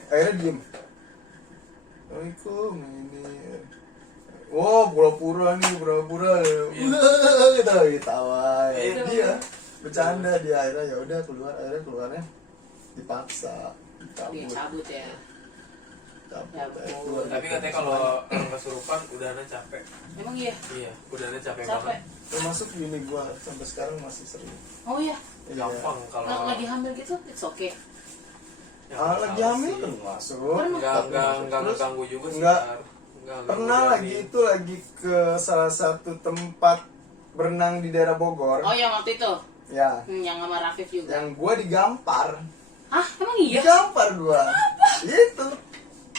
Akhirnya diem. Assalamualaikum, ini. Oh, pura-pura nih, pura-pura. Kita lagi tawa. Iya. Dia bercanda, dia akhirnya ya udah keluar, akhirnya keluarnya dipaksa, Dia cabut. cabut ya. Ya ampun. Keluar. Tapi katanya kalau orang kesurupan udahnya capek. Emang iya? Iya, udahnya capek Capek. banget. Termasuk bini gua sampai sekarang masih sering. Oh iya. Gampang kalau Kalau lagi hamil gitu, it's okay. Ya, Lagi salah hamil sih. kan masuk. Enggak Terus ganggu juga sih. enggak. Tar. Enggak ganggu pernah janin. lagi ke salah satu tempat berenang di daerah Bogor. Oh yang waktu itu, Ya, yang sama Rafif juga. yang gua digampar. Hah, emang iya? Digampar gua. Itu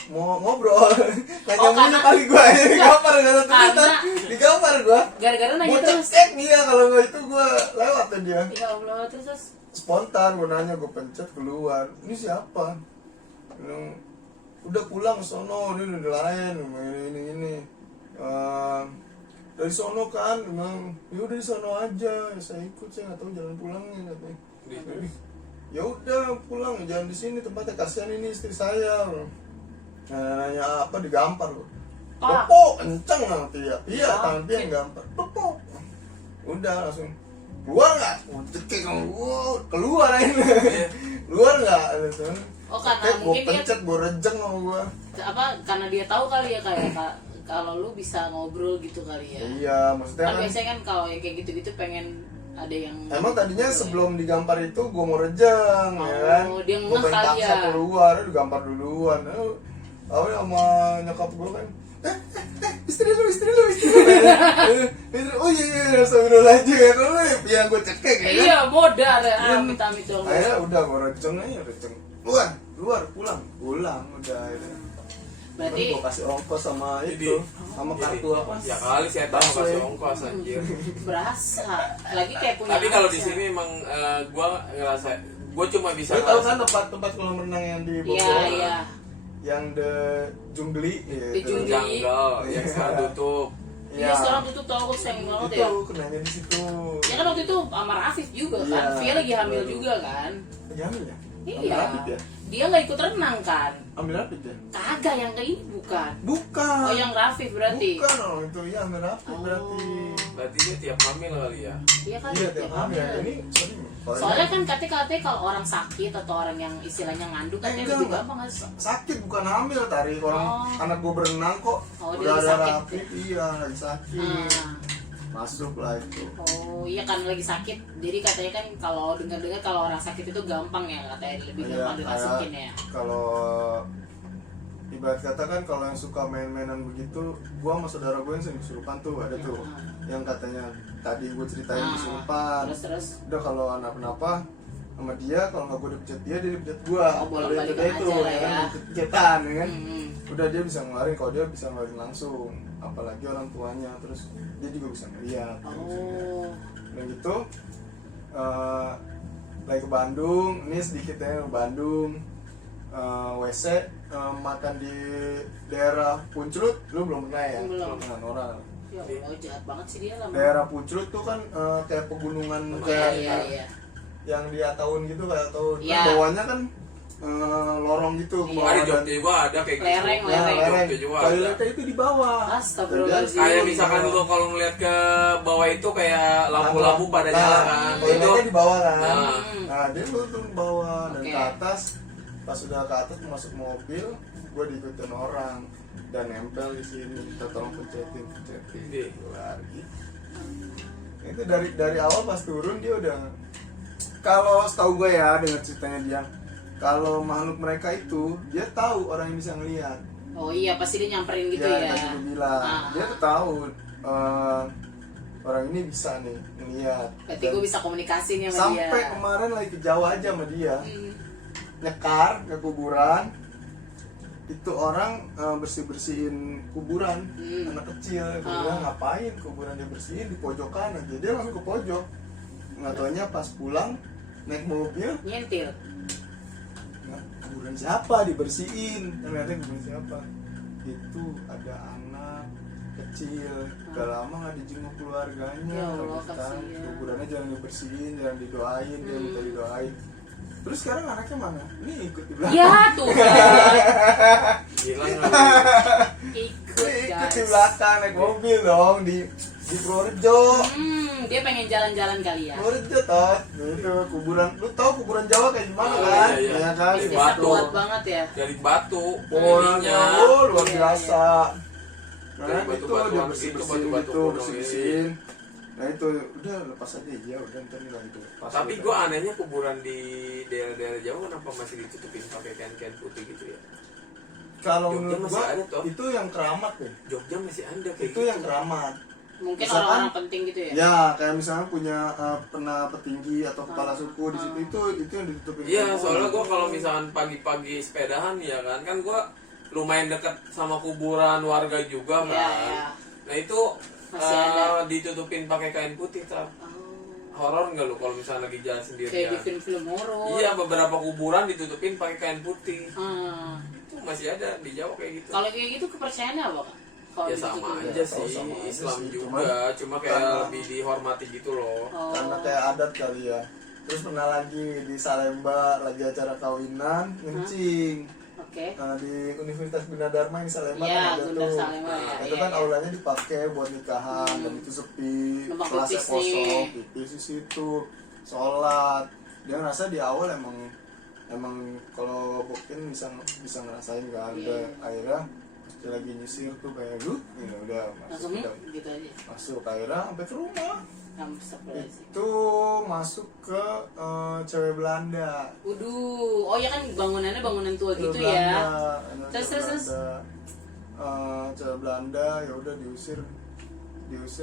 mau ngobrol. Nanya Oh, mulu karena- kali gua digampar enggak ada Karena- ternyata. Digampar gua. Gara-gara nanya Gua terus. cek dia, kalau enggak itu gua lewat tuh dia. Ya Allah, terus. Spontan gua nanya, gua pencet keluar. Ini siapa? Bilang, udah pulang sono, ini udah lain, ini. Dari sono kan, memang ya udah di sono aja, ya, saya ikut, saya nggak tahu jalan pulangnya katanya. Ya udah pulang, jangan di sini tempatnya, kasihan ini istri saya. Nanya apa, digampar loh. Ah. Tepuk kenceng nanti ya, iya Ya, tangan dia yang gampar, tepuk. Udah langsung keluar nggak? Cekik kamu, keluar aja. Keluar nggak? Oh, karena Gue mungkin dia pencet, gue rejeng sama gue. apa? Karena dia tahu kali ya kayak kalau lu bisa ngobrol gitu kali ya. Iya, maksudnya Kan kan. biasanya kan kalau yang kayak gitu-gitu pengen ada yang. Emang tadinya sebelum digampar itu gue mau rejeng, ya kan? Oh, dia Gue ngeh pengen kali paksa ya. keluar, digampar duluan. Apa sama nyokap gue kan? Istri lu. Oh iya, astagfirullahaladzim ya, kalau yang gue cekek ya kan? Iya, modal ya. Amit-amit dong. Akhirnya udah gue rejeng aja, keluar, pulang udah akhirnya. Berarti Gue kasih ongkos sama Jadi, itu, sama kartu apa? Ya kali saya tahu Busway. kasih ongkos anjir. berasa lagi kayak punya. Tapi kalau di aja. sini emang gua ngerasa gua cuma bisa Lu tahu ngerasa- kan tempat kolam renang yang di Bogor? Iya, iya. Yang The Jungli The Jungli. jungle yang sekarang tutup. Iya, sekarang tutup tau aku sayang banget ya. Itu kenanya di situ. Ya kan waktu itu sama Rafif juga kan. Iya. Via lagi hamil juga kan. Lagi hamil ya? Ambil Iya. rapid ya? Dia nggak ikut renang kan. Ambil rapid ya? Kagak, yang ke ini bukan. Bukan. Oh, yang Rafif berarti. Bukan, itu iya ambil rapid Oh. berarti. Berarti dia tiap hamil kali ya. Iya kan. Iya, tiap tiap hamil. hamil. Ini sering. Soalnya kan katanya kalau orang sakit atau orang yang istilahnya ngandung katanya enggak, lebih enggak. gampang nggak sih? Sakit bukan hamil tadi, orang Oh. anak gue berenang kok. Oh, dia udah lagi ada sakit. rapid, iya lagi sakit. Ah. Masuk lah itu. Oh iya kan lagi sakit. Jadi katanya kan kalau dengar-dengar kalau orang sakit itu gampang ya katanya lebih Iya, gampang dimasukin ya. kalau ibarat kata kan kalau yang suka main-mainan begitu, gua sama saudara gue yang sering kesurupan tuh ada tuh, yang katanya tadi gue ceritain kesurupan. Terus Udah kalau anak kenapa sama dia, kalau nggak gue dipecat dia dipecat gua. Oh, Kalau bolak-balikan dia itu aja lah ya kan, ya. pecat ya kan. Hmm. Udah dia bisa ngeluarin, kalau dia bisa ngeluarin langsung, apalagi orang tuanya, terus dia juga bisa ngeliat. Oh. Dan gitu lagi ke Bandung, ini sedikit ya ke Bandung, WC makan di daerah Punclut, lu belum pernah ya? Belum. Dengan orang. Ya Allah, jahat banget sih dia lama. Daerah Punclut tuh kan kayak pegunungan Iya, kayak iya, iya. yang di tahun gitu, kayak tahun Iya. kan bawahnya kan lorong gitu ke Iya. bawah Ada di dan Jogja juga ada kayak gitu. Lereng, ya, lereng. lereng. Jogja juga ada. Toiletnya itu di bawah. Astagfirullahaladzim. Kayak misalkan lu kalau ngeliat ke bawah itu kayak lampu-lampu pada nyala kan. Toiletnya di bawah kan. Nah. Nah dia lu tuh bawah dan Oke. ke atas. Pas udah ke atas masuk mobil, gue diikutin orang dan nempel di sini. Kita tolong pencetin keluar gitu. Itu dari awal pas turun dia udah. Kalau setahu gue ya dengan ceritanya dia, kalau makhluk mereka itu dia tahu orang yang bisa ngelihat. Oh iya, pasti dia nyamperin gitu Ya, ya. tadi gue bilang, Ah. dia tuh tahu orang ini bisa nih ngelihat. Berarti gue bisa komunikasi nih sama dia. Sampai kemarin lagi ke Jawa aja sama dia, nyekar ke kuburan. Itu orang bersih-bersihin kuburan anak kecil. Gue bilang ngapain kuburan dia bersihin di pojokan aja. Dia langsung ke pojok. Nggak taunya pas pulang naik mobil, Nyentil. nah, kuburan siapa dibersihin? Ternyata kuburan siapa? Itu ada anak kecil, udah lama nggak dijenguk keluarganya. Ya Allah, Sekarang kasihan. kuburannya jangan dibersihin, jangan didoain, dia minta didoain. Terus sekarang anaknya mana? Ini ikut di belakang. Ya tuh. Gila Iya. nggak? Ikut Ini ikut di guys. belakang naik mobil dong di Purworejo. Dia pengen jalan-jalan kali ya. Purworejo toh. Itu kuburan. Lu tahu kuburan Jawa kayak gimana Oh, kan? iya, iya. Ya kan? Dari Desa batu. kuat banget ya. Dari batu, Polanya ininya. luar Iya, biasa. Nah Dari itu batu-batuan dia gitu, bersih-bersihin batu-batu gitu, gunung bersih-bersihin. Nah itu udah lepas aja ya, udah ntar nih lagi lepas. Tapi gue anehnya kuburan di daerah-daerah Jawa kenapa masih ditutupin pakai kain-kain putih gitu ya? kalau Jogja menurut masih gua ada toh. itu yang keramat deh. Jogja masih ada kayak Itu gitu. yang keramat. Mungkin Misalkan- orang-orang penting gitu ya. Ya, kayak misalnya punya pernah petinggi atau kepala suku di situ itu yang ditutupin. Iya, kain soalnya putih. gue kalau misalkan pagi-pagi sepedahan ya kan gue lumayan dekat sama kuburan warga juga kan. Iya, iya. Nah itu Masih ada. ditutupin pakai kain putih tar. Horor nggak lu kalau misalnya lagi jalan Kayak di sendirian? film-film horor. Iya, beberapa kuburan ditutupin pakai kain putih. Hmm. Itu masih ada di Jawa kayak gitu. Kalau kayak gitu kepercayaannya apa kak? Kalau Ya gitu sama tuh. aja tahu sih, sama aja Islam sih, juga, cuma kayak karena- lebih dihormati gitu loh. Oh. Karena kayak adat kali ya. Terus pernah lagi di Salemba lagi acara kawinan ngencing. Oke. Di Universitas Bina Dharma di Salemba Iya, kan ada Bunda tuh. Salemba, Nah, ya, itu iya, kan iya. aulanya dipakai buat nikahan dan itu sepi, Numpang kelasnya pipis kosong, nih. pipis di situ, sholat. Dia ngerasa di awal emang kalau bokin bisa ngerasain kan. Iya. Udah akhirnya pas dia lagi nyisir tuh kayak lu, ini udah Langsung udah gitu aja. masuk akhirnya sampai ke rumah. Astagfirullahaladzim. Itu masuk ke cewek Belanda. Waduh, oh ya kan bangunannya bangunan tua gitu Cewek ya. Belanda, Terus, cewek terus. Belanda. Cewek Belanda ya udah diusir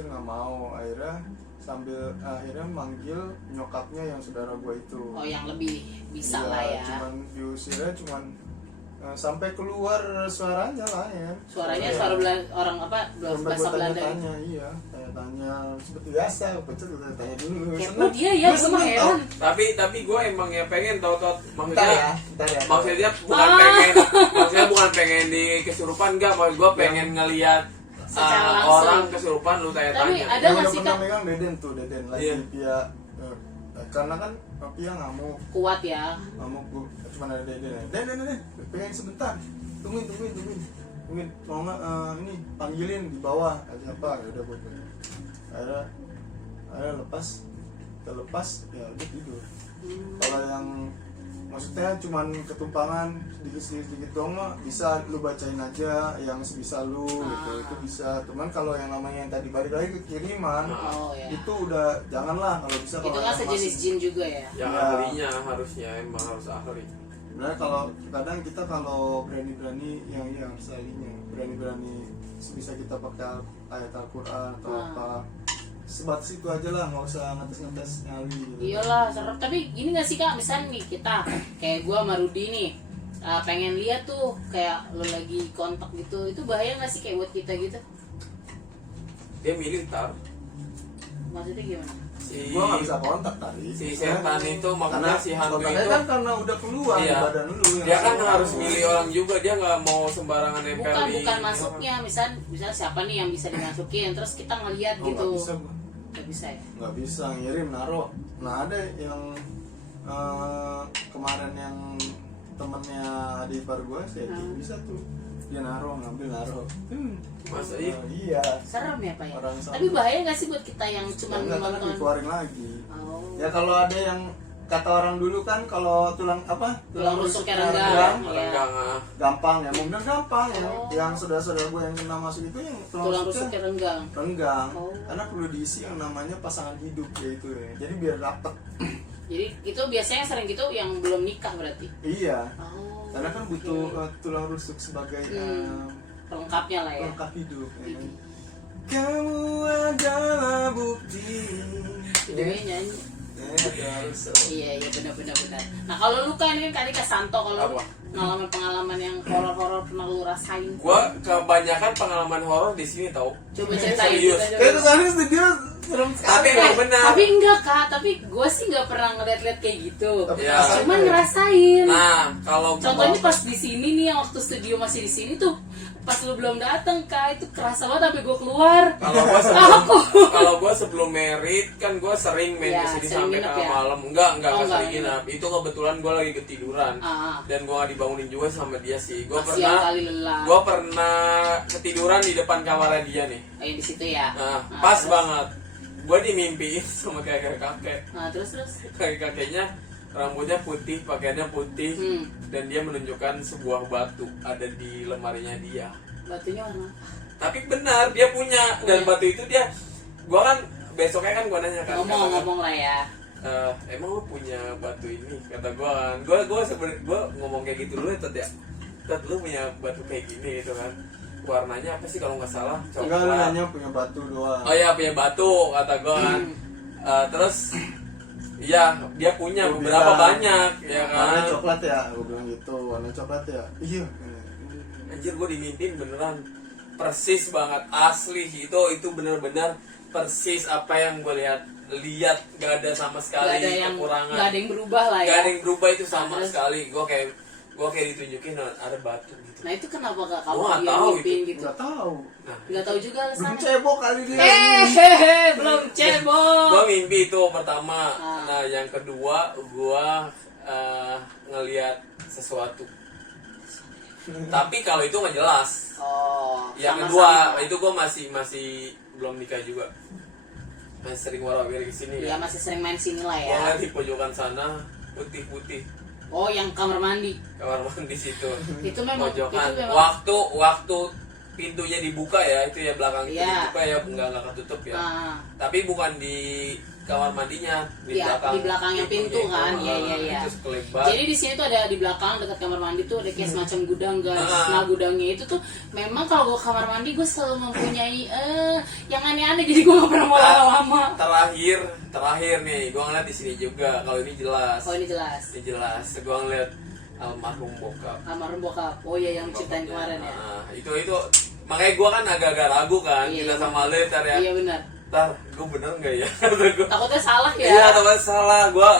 nggak mau, akhirnya manggil nyokapnya yang saudara gue itu. Oh yang lebih bisa Iya, lah ya. cuman diusirnya sampai keluar suaranya lah ya. Suaranya suara orang apa? Sampai Bahasa gue Belanda. tanya, iya, tanya seperti biasa, pecet udah tanya dulu. Kepo dia ya, gue mah heran. Tapi gue emang ya pengen tau Bentar ya. maksudnya bukan pengen di kesurupan, enggak, maksud gue pengen ngelihat Secara langsung. orang kesurupan lu Tapi tanya-tanya. ada Yang nggak udah sih, pernah Kak? megang Deden lagi Iya. dia karena kan Pia ngamuk Kuat ya. bu, cuma ada Deden pengen sebentar, tungguin mau nggak ini panggilin di bawah ada apa, ya udah gue akhirnya lepas ya udah tidur. Kalau yang maksudnya cuman ketumpangan sedikit doang mah bisa lu bacain aja yang sebisa lu gitu, itu bisa. Cuman kalau yang namanya yang tadi balik lagi ke kiriman Oh ya. itu udah janganlah kalau bisa. Itu Kalau kan yang sejenis masih- jin juga ya. Yang Iya. ahlinya harusnya emang harus ahli. Sebenarnya kalau kadang kita kalau berani-berani yang harus ahlinya, berani-berani bisa kita pakai ayat Al-Quran atau apa, sebatas itu aja lah, nggak usah ngetes nyali gitu. Iyalah, serem. Tapi gini gak sih Kak, misalnya nih kita kayak gua sama Rudi nih pengen lihat tuh kayak lo lagi kontak gitu, itu bahaya gak sih kayak buat kita gitu? Dia militar. Maksudnya gimana? Gua nggak bisa kontak tadi. Si setan itu maksudnya si hantu kontaknya itu kan karena udah keluar Iya. di badan lu. yang dia kan keluar. harus milih orang juga, dia nggak mau sembarangan nempel Bukan masuknya, misal siapa nih yang bisa dimasukin, terus kita ngelihat Oh, gitu. nggak bisa gua. Gak bisa ya? Nggak bisa ngirim naruh. Nah ada yang kemarin yang temennya adik ipar gue sih bisa tuh, dia ngambil naruh. Masa iya? Iya. Serem ya Pak ya? Orang sama. Tapi bahaya gak sih buat kita yang cuma Nggak, karena nonton? dikeluarin lagi. Oh. Ya kalau ada yang kata orang dulu kan kalau tulang rusuknya renggang. renggang, Renggang, gampang ya, mau bilang gampang ya. Oh. Yang saudara-saudara gue yang kena masuk itu yang Tulang rusuknya renggang. renggang. Oh. Karena perlu diisi yang namanya pasangan hidup yaitu ya. Jadi biar dapet. Jadi itu biasanya sering gitu yang belum nikah berarti. Iya. Oh. Karena kan butuh tulang rusuk sebagai Pelengkapnya lah ya. pelengkap hidup. Ya. Kamu adalah bukti. Jadinya nyanyi. Rusuk. Iya benar. Nah kalau lu kan ini tadi ke Santo, kalau Apa? pengalaman yang horor pernah lu rasain. Gua kebanyakan pengalaman horor di sini tau. Coba ceritain. Serius. Kayak itu tadi studio serem sekali. Tapi emang benar. Tapi enggak Kak, tapi gue sih nggak pernah ngeliat-liat kayak gitu. Tapi Ya. rasanya Cuman ya. ngerasain. Nah, kalau Contohnya pas di sini nih, yang waktu studio masih di sini tuh, pas lu belum datang Kak, itu kerasa banget sampai gue keluar. kalau gua sebelum merit kan gua sering main Iya, kesini sering sampai nginep tengah ya? malam. Enggak Oh, enggak sering nginep. nginep. Itu kebetulan gua lagi ketiduran. Ah. Dan gua gak dibangunin juga sama dia sih. Kasihan kali lelah. Gua pernah ketiduran di depan kamarnya dia nih. Oh, yang di situ ya. Nah, Nah, pas terus? banget. Gua dimimpiin sama kakek. Nah, terus. Kakeknya rambutnya putih, pakaiannya putih, dan dia menunjukkan sebuah batu ada di lemarinya dia. Batunya warna. Tapi benar dia punya, dan batu itu dia, gua kan besoknya kan gua nanya kan, Ngomong lah ya. emang lu punya batu ini? Kata gua kan, gua ngomong kayak gitu dulu ya, Tet ya. Tet, lu punya batu kayak gini gitu kan? Warnanya apa sih kalau nggak salah? Enggak, lu nanya punya batu doang. Oh iya punya batu kata gua kan. Terus iya dia punya Gua beberapa bilang, banyak ya warna kan. coklat ya, gue bilang gitu. Warna coklat ya. Iya. Anjir gue dimimpiin beneran persis banget asli itu bener-bener persis apa yang gue lihat gak ada sama sekali kekurangan, Gak ada yang berubah lah ya. gak ada yang berubah itu sama Terus? sekali. Gue kayak ditunjukin ada batu gitu. Nah itu kenapa Kak kamu Gua nggak dia tahu mimpiin gitu? Gak tahu. Nah, Nggak tahu juga Belum alasannya. cebok kali dia. Belum cebok. gue mimpi itu pertama. Ah. Nah yang kedua gue ngelihat sesuatu. Tapi kalau itu nggak jelas. Oh. Yang sama-sama. kedua itu gue masih belum nikah juga, masih sering warawiri ke sini Ya ya. masih sering main sini lah ya. Gua di pojokan sana putih Oh yang kamar mandi. kamar mandi situ. Itu memang. Pojokan. Itu memang. Waktu pintunya dibuka ya, itu ya belakang itu Iya. dibuka ya, enggak ketutup ya. Ah. Tapi bukan di kamar mandinya, di Iya, belakang. di belakang yang pintu pintunya kan. itu. Iya. Itu sekelebat. Jadi di sini tuh ada di belakang dekat kamar mandi tuh ada kayak semacam gudang guys. Ah. Nah gudangnya itu tuh memang kalau gue kamar mandi gue selalu mempunyai yang aneh-aneh, jadi gue gak pernah mau lama-lama. Terakhir nih, gua ngeliat di sini juga. Kalau ini jelas. Oh ini jelas. Ini jelas. Gua ngeliat almarhum bokap. Almarhum bokap. Oh iya yang ceritain kemarin ya. Nah, itu makanya gua kan agak-agak ragu kan. Iya, Kita iya. sama lu ntar ya. Iya benar. Ntar gua bener nggak ya? Kata gua. Takutnya salah ya. Iya, takutnya salah. Gua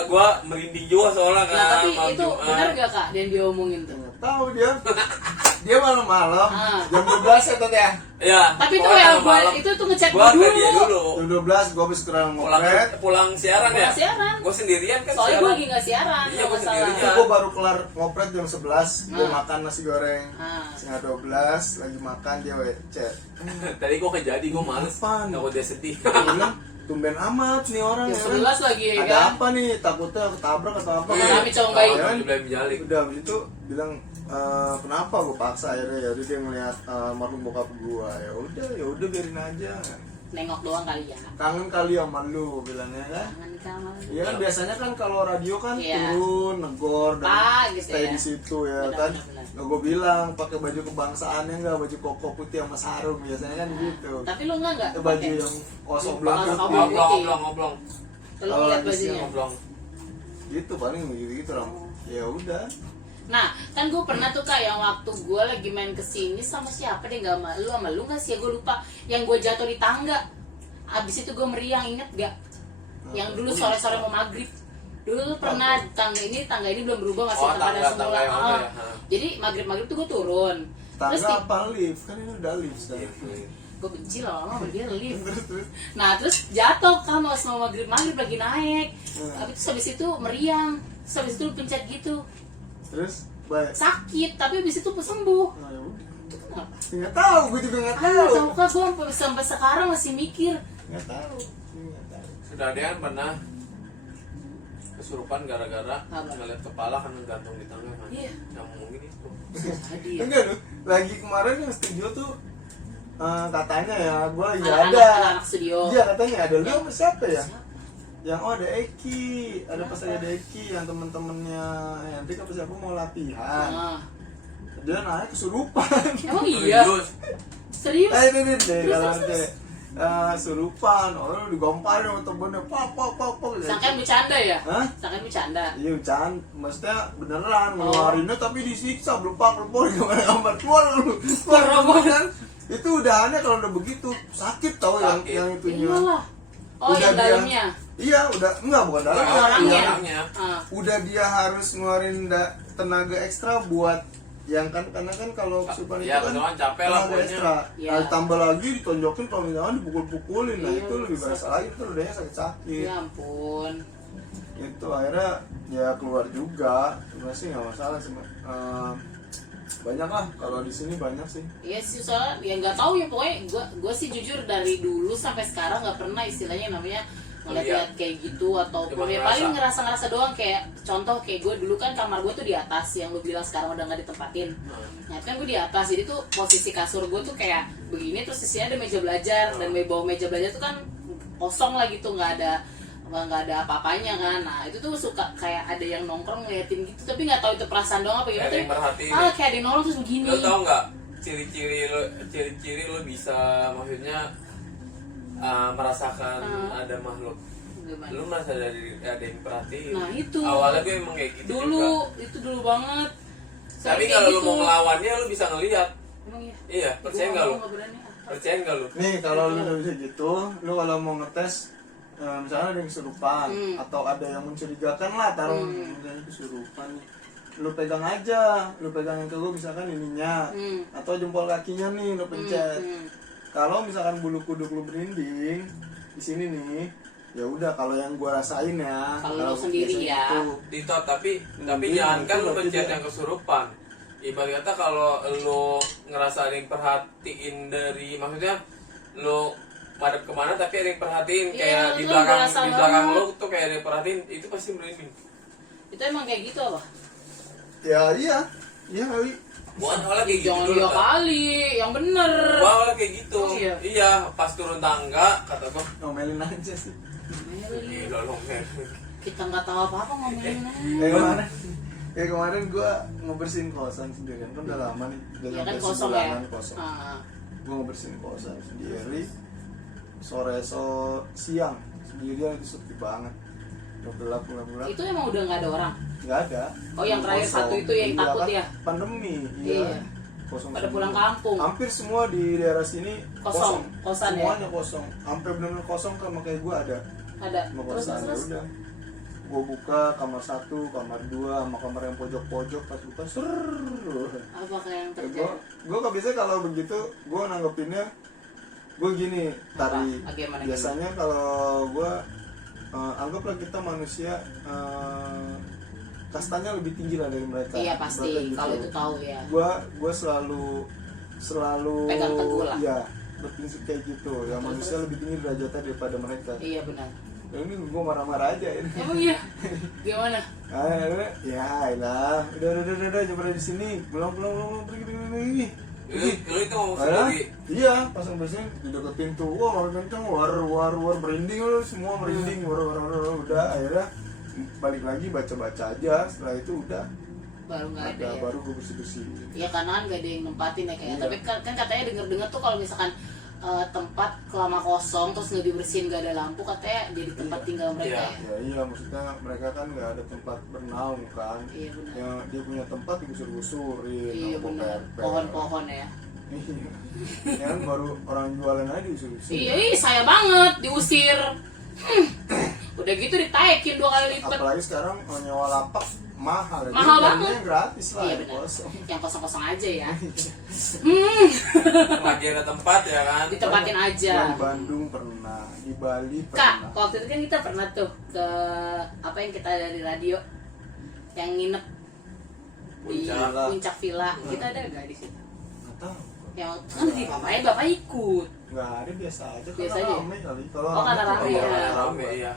merinding juga soalnya kan. Nah tapi malam itu Jumat. benar gak Kak yang dia omongin tuh? Nggak tahu dia malam-malam Ah. jam 12 ya Tet ya. Iya. Tapi itu pokoknya ya tengah malam. itu tuh ngechat Gua gue ke dia dulu. Jam 12 gue habis kurang Pulang ngopret. pulang siaran ya? Pulang siaran. Gua sendirian kan Soalnya gue siaran. lagi gak siaran. Iya, kalau gua nggak salah. sendirian. Gue baru kelar ngopret jam 11. Gue Ah. makan nasi goreng. Ah. Setengah 12 lagi makan dia chat. Tadi gua kejadi, gua males. Apaan? Takut dia sedih. Dia bilang tumben amat nih orang. Jam ya kan? 11 lagi ya Ada kan? apa nih? Takutnya ketabrak atau apa? Iya. kan? Kami cowok baik. Ya kan? Dibilang jalik. Udah habis itu bilang kenapa gue paksa akhirnya ya udah dia ngeliat almarhum bokap gue ya udah biarin aja Nengok doang kali ya. kangen kali sama lu bilangnya kan. Jangan di kamar. Iya kan biasanya kan kalau radio kan Iya. turun negor dan Gitu stay ya. di situ ya Benar, kan. benar, benar. Nah, gue bilang pakai baju kebangsaannya enggak baju koko putih sama sarung biasanya kan gitu. Tapi lu enggak Itu baju yang kosong belum Kosong putih. belum. Ngoblong. Lu Kalau lihat di sini bajunya. Ngoblong. Gitu paling gitu lah. Ya udah. Nah, kan gue pernah tuh Kak yang waktu gue lagi main kesini sama siapa deh, gak sama lu nggak sih ya, gue lupa. Yang gue jatuh di tangga. Abis itu gue meriang, inget gak? Yang dulu sore-sore mau maghrib. Dulu tuh pernah tangga ini belum berubah masih Oh, tempat yang tangga semula. yang ada ya. Jadi maghrib tuh gue turun. Terus Tangga apa lift? Kan ini udah lift Iya, sekarang. gue benci lama-lama sama dia lift. Terus. Nah terus jatuh kan pas mau maghrib lagi naik. Habis itu habis itu meriang. Terus habis itu lu pencet gitu. Terus baik. Sakit, tapi habis itu sembuh. Nah, ya udah. Itu kenapa? Nggak tahu, gue juga nggak Ah, tahu. tahu kan gue sampai sekarang masih mikir. Nggak tahu. Nggak tahu. Sudah ada yang pernah kesurupan gara-gara Apa? ngeliat kepala kan gantung di tangan kan. Iya. Yang mungkin itu. Tadi ya. Enggak lu, lagi kemarin yang studio tuh katanya ya, gue lagi Anak-anak studio. Iya katanya ada lu sama siapa ya? Siapa? Yang ada Eki, ada pas ada Eki yang temen-temennya nanti apa siapa mau latihan. Nah. Dia naik kesurupan. Emang iya? Serius? Ini deh Terus, kalau terus, nanti kesurupan, orang digomparin sama temennya, pak. Sangkain bercanda ya? Hah? Sangkain bercanda. Iya Chan, maksudnya beneran ngeluarinnya tapi disiksa belupak gimana gambar keluar kan? Itu udah aneh kalau udah begitu sakit tau yang Sakit. yang itunya. Iyalah. Oh, Udah yang dia- dalamnya. Iya udah enggak bukan dalamnya. Orangnya. Orangnya. Ah. Udah dia harus ngeluarin tenaga ekstra buat yang kan karena kan kalau kesurupan itu Iya, kan beneran capek lah tenaga pokoknya. ekstra. Iya. Nah, tambah lagi ditonjokin kalau misalnya dipukul-pukulin, nah Iya, itu lebih berasa lagi itu udahnya sakit-sakit. Ya ampun. Itu akhirnya ya keluar juga, cuma sih nggak masalah sih. Banyak lah kalau di sini banyak sih. Iya sih soalnya ya nggak tahu ya pokoknya gue sih jujur dari dulu sampai sekarang nggak pernah istilahnya namanya ngeliat kayak gitu ataupun Cuma ya paling ngerasa doang kayak contoh kayak gue dulu kan kamar gue tuh di atas yang lu bilang sekarang udah nggak ditempatin. Nah kan gue di atas jadi tuh posisi kasur gue tuh kayak begini terus sisinya ada meja belajar dan bawah meja belajar tuh kan kosong lah gitu nggak ada apa-apanya kan. Nah itu tuh suka kayak ada yang nongkrong ngeliatin gitu tapi nggak tahu itu perasaan doang apa Kayak gimana. ada yang perhatiin. Kayak ada yang nolong terus begini. Lo tau nggak ciri-ciri lo bisa maksudnya merasakan ada makhluk. Gimana? Lu merasa ada yang perhatiin. Nah, itu. Awalnya gue emang kayak gitu Dulu juga. itu dulu banget. Tapi Kayak kalau lu gitu. mau ngelawannya lu bisa ngelihat. Emang iya. Iya, percaya nggak lu? Gua nggak berani. Percaya nggak lu? Nih kalau lu nggak bisa gitu, lu kalau mau ngetes misalnya ada yang kesurupan atau ada yang mencurigakan lah taruh misalnya kesurupan nih. Lu pegang aja, lu pegang yang ke gue misalkan ininya atau jempol kakinya nih lu pencet. Kalau misalkan bulu kuduk lu berinding di sini nih, ya udah kalau yang gua rasain ya. Kalau lu sendiri biasanya ya. gitu. Dito, tapi Mungkin jangan kan itu lu berarti pencet dia- yang kesurupan. Ibarat kata kalau lu ngerasa ada yang perhatiin dari maksudnya lu madep kemana tapi ada yang perhatiin Iya, kayak itu berasa di belakang banget. lu tuh kayak ada yang perhatiin itu pasti merinding. Itu emang kayak gitu apa? Ya iya kali. Gua awalnya kayak gitu Jangan dulu. dua Tan. kali, yang bener. Gua awalnya kayak gitu. Oh, iya. Iya, pas turun tangga kata gua, Ngomelin aja sih. Meli, gila lo men. kita nggak tahu apa-apa ngomelin aja. Kemarin gua ngebersihin kosan sendirian kan udah lama nih. Udah Ya kan sampai kosong ya. sebulanan kosong. Ah. Gue ngebersihin kosan sendiri siang sendirian itu sepi banget udah gelap Itu emang udah nggak ada orang. nggak ada. Oh, yang terakhir Kosong. satu itu yang Iya, takut kan ya? pandemi Iya. kosong Pada semua. pulang kampung. Hampir semua di daerah sini Kosong, kosan ya? semuanya kosong hampir benar-benar kosong sama kayak gue ada Ada. sama Terus kosan ya terus. udah gue buka kamar 1, kamar 2 sama kamar yang pojok-pojok pas buka Apa kayak yang gue terjadi? biasanya kalau begitu gue nanggepinnya gue gini tari Apa? Bagaimana biasanya kalau gue anggaplah kita manusia kastanya lebih tinggi lah dari mereka. Iya pasti. Berarti Kalau gitu. itu tahu ya. gue selalu Pegang teguh lah. ya berprinsip kayak gitu ya manusia lebih tinggi derajatnya daripada mereka. Iya benar. Ya, ini gue marah-marah aja ini. Emang iya? Gimana? Ya lah udah coba di sini pulang pergi. Lu itu ngomong Alah, sendiri. iya pasang bersin di dekat pintu wah kenceng war merinding lu semua merinding war udah akhirnya balik lagi baca aja setelah itu udah Baru nggak ada ya. baru gue bersih Ya karena kan gak ada yang nempatin ya kayak. Iya. Tapi kan katanya denger-dengar tuh kalau misalkan tempat kelama kosong terus nggak dibersihin gak ada lampu katanya jadi tempat tinggal mereka ya. iya maksudnya mereka kan nggak ada tempat bernaung kan Iya benar. ya dia punya tempat digusur-gusurin Iya sama benar. pepek. Pohon-pohon ya. Iya. Ya kan baru orang jualan aja diusir-usir Iya, saya banget diusir. Udah gitu ditaekin 2 kali lipat. apalagi sekarang nyewa lapak mahal ya. Mahal Jadi banget. yang gratis lah Iya yang benar. kosong. Yang kosong-kosong aja ya. Lagi ada tempat ya kan. Ditempatin aja. Gua di Bandung pernah, di Bali Kak, pernah. waktu itu kan kita pernah tuh ke apa yang kita dari radio yang nginep di Puncak. puncak villa. Kita ada nggak di situ? Nggak tahu. Yang kan di bapak ikut. Nggak ada biasa aja. Biasa Karena aja? rame kali. Kalau Oh, karena tuh rame kalau ya. rame. Rame ya.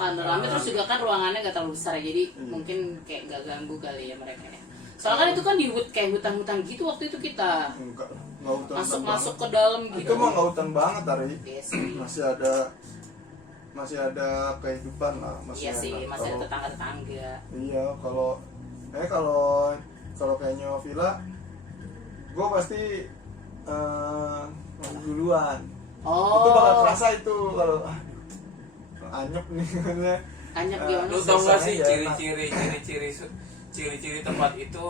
Kan rame terus juga kan ruangannya gak terlalu besar ya, jadi mungkin kayak gak ganggu kali ya mereka ya. Soalnya kan itu kan di kayak hutan-hutan gitu waktu itu kita Enggak lah, nggak hutan masuk ke dalam banget. gitu. Itu mah nggak hutan banget Ari. Iya sih. Masih ada kehidupan lah, Iya sih, enak. masih ada Kalau- tetangga-tetangga. Iya, kalau kayaknya villa, gue pasti mandi duluan. Oh. Itu bakal kerasa itu kalau anyep nih maksudnya. Anyep gimana Lu sih? tau gak sih Suasananya ciri-ciri tempat itu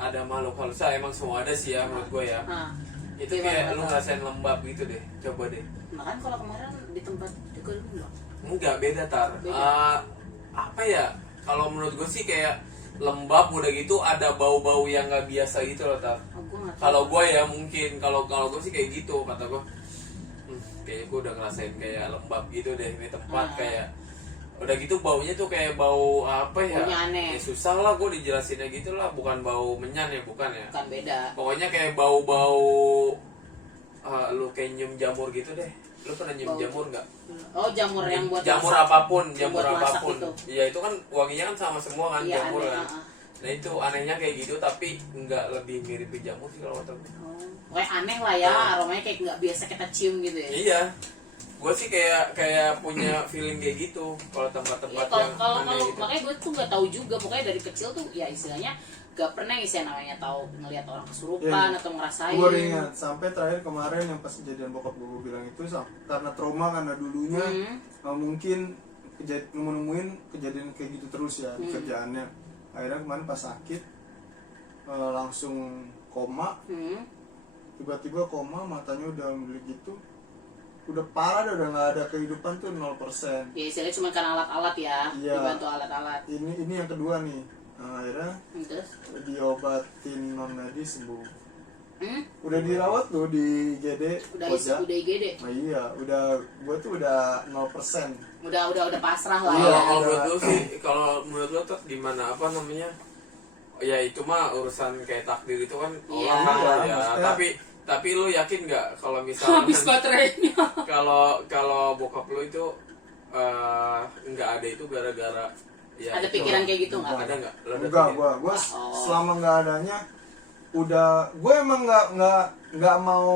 ada makhluk halus? Emang semua ada sih ya menurut gue ya. Nah, Itu kayak lu ngerasain lembab gitu deh, coba deh. makan kalau kemarin di tempat juga lu bilang. Enggak, beda tar. Beda. Apa ya? Kalau menurut gue sih kayak lembab udah gitu ada bau-bau yang nggak biasa gitu loh tar. Oh, gua nggak tahu. Kalau gue ya mungkin kalau gue sih kayak gitu kata gue. Kayak gue udah ngerasain kayak lembab gitu deh ini tempat kayak udah gitu baunya tuh kayak bau apa ya? Baunya aneh. Ya susah lah gue dijelasinnya gitu lah, bukan bau menyan ya, bukan ya. Bukan beda. Pokoknya kayak bau-bau lu kayak nyium jamur gitu deh. Lu pernah nyium Bau. jamur nggak? Oh, jamur yang buat jamur masak. apapun, Yang jamur buat masak apapun. itu. Iya itu kan wanginya kan sama semua kan Iya, jamur aneh, kan. Nah itu anehnya kayak gitu tapi nggak lebih mirip ke jamur sih kalau kata gue. Oh, kayak aneh lah ya, aromanya kayak nggak biasa kita cium gitu ya. Iya. Gue sih kayak punya feeling kayak gitu kalau Iya, tempat-tempat kalau yang aneh gitu. makanya gue tuh nggak tahu juga, pokoknya dari kecil tuh ya istilahnya gak pernah istilah namanya tahu ngelihat orang kesurupan Iya. atau ngerasain. Gue ingat sampai terakhir kemarin yang pas kejadian bokap gue bilang itu karena trauma karena dulunya mungkin nemuin kejadian kayak gitu terus ya di kerjaannya. Akhirnya kemarin pas sakit langsung koma, tiba-tiba koma, matanya udah melilit gitu, udah parah dah, udah nggak ada kehidupan tuh 0%. Ya istilahnya cuma kan alat-alat ya, Iya. dibantu alat-alat. Ini yang kedua nih. Nah, akhirnya Terus? diobatin non medis sembuh. Hmm? Udah dirawat tuh di IGD Koja. Udah IGD. Nah, iya, gue tuh udah 0%. Udah pasrah lah Iya. ya. Kalau menurut lu sih, kalau menurut lu tuh gimana apa namanya? Ya itu mah urusan kayak takdir itu kan Iya. orang kan Iya, ya. maksudnya- Tapi lu yakin nggak kalau misalnya Habis baterainya. kalau bokap lu itu nggak ada itu gara-gara ya Ada itu. pikiran kayak gitu nggak? Ada nggak? Lu ada Enggak, pikiran? gue Oh. selama nggak adanya gue emang nggak mau.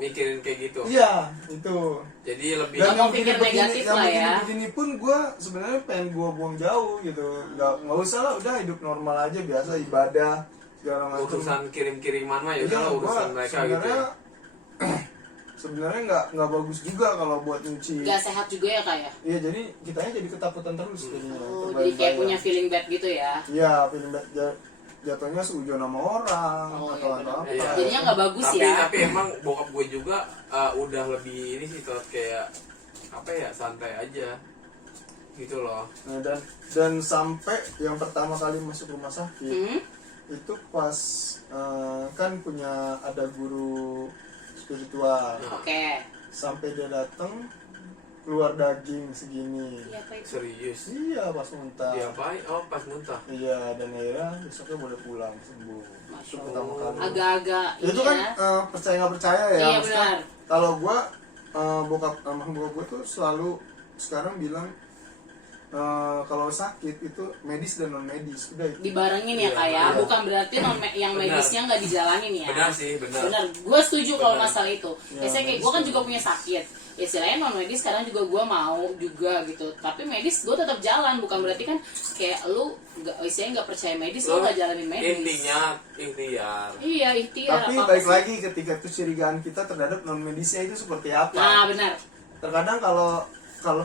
Mikirin kayak gitu. Iya, itu. Jadi lebih Nggak mau pikir negatif lah ya. begini pun gue sebenarnya pengen gue buang jauh gitu. Nggak usah lah, udah hidup normal aja biasa, ibadah segala macam. urusan kirim-kiriman mah ya Iya, udah urusan gua mereka gitu ya. sebenarnya nggak bagus juga kalau buat nyuci. Gak sehat juga ya kak ya? Iya, jadi kitanya jadi ketakutan terus jadinya. Oh, Terbayang-bayang. jadi kayak punya feeling bad gitu ya? Iya, film jatuhnya seujon sama orang Oh, atau iya, apa. Iya. Jadinya nggak bagus tapi, ya? Tapi emang bokap gue juga udah lebih ini sih tuh kayak apa ya santai aja gitu loh. Nah, dan sampai yang pertama kali masuk rumah sakit itu pas kan punya ada guru spiritual. Oke. Sampai dia datang keluar daging segini. Iya apa itu? Serius. Iya, pas muntah. Diapain? Oh pas muntah. Iya, dan akhirnya besoknya boleh pulang sembuh. Masya Itu pertama Allah. kali. Agak-agak Itu ini kan ya. percaya nggak percaya ya. Iya, Maksudnya, benar. kalau gua bokap gue tuh selalu sekarang bilang kalau sakit itu medis dan non medis udah itu. Dibarengin ya Iya, kak ya, iya. bukan berarti yang Benar. medisnya nggak dijalanin ya. Benar sih, benar. Benar, gue setuju kalau Benar. masalah itu. Ya, Biasanya kayak medis gue kan kan. juga punya sakit. Istilahnya non medis sekarang juga gue mau juga gitu. Tapi medis gue tetap jalan, bukan berarti kan kayak lu istilahnya nggak percaya medis, lu nggak jalanin medis. Intinya ikhtiar. Iya ikhtiar. Tapi apa-apa balik sih. lagi ketika kecurigaan kita terhadap non medisnya itu seperti apa. Nah benar. Terkadang kalau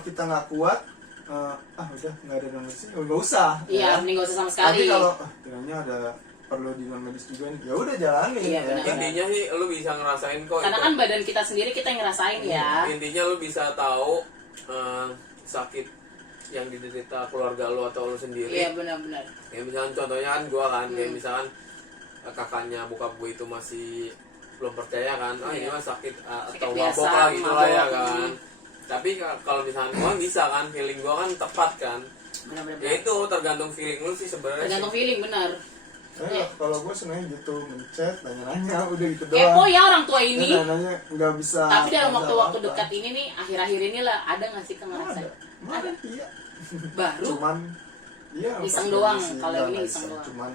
kita nggak kuat, udah nggak ada non medisnya, nggak usah. Iya, ya. mending gak usah sama Tapi sekali. kalau kiranya ada perlu di non medis juga nih, ya udah jalanin. Iya, ya benar. kan? Intinya sih lu bisa ngerasain kok. Karena itu. kan badan kita sendiri kita yang ngerasain ya. Intinya lu bisa tahu sakit yang diderita keluarga lu atau lu sendiri. Iya benar-benar. Ya misalkan contohnya kan gua kan kayak misalkan kakaknya bokap gue itu masih belum percaya kan, ini mah sakit Sakit atau biasa, mabok lah gitu lah ya mabok. kan. Tapi kalau misalkan gua bisa kan feeling gua kan tepat kan. Benar-benar. Ya itu tergantung feeling lu sih sebenarnya. Tergantung sih. feeling benar. Kalau gue sebenarnya gitu mencet, nanya-nanya, udah gitu doang. Kepo ya orang tua ini. Nanya nggak bisa. Tapi dalam nggak waktu-waktu apa-apa. dekat ini nih, akhir-akhir ini lah ada nggak sih Ada, ngerasain? ada, iya. Baru. Cuman iya Iseng pas doang, sih, kalau enggak, ini enggak iseng doang. Cuman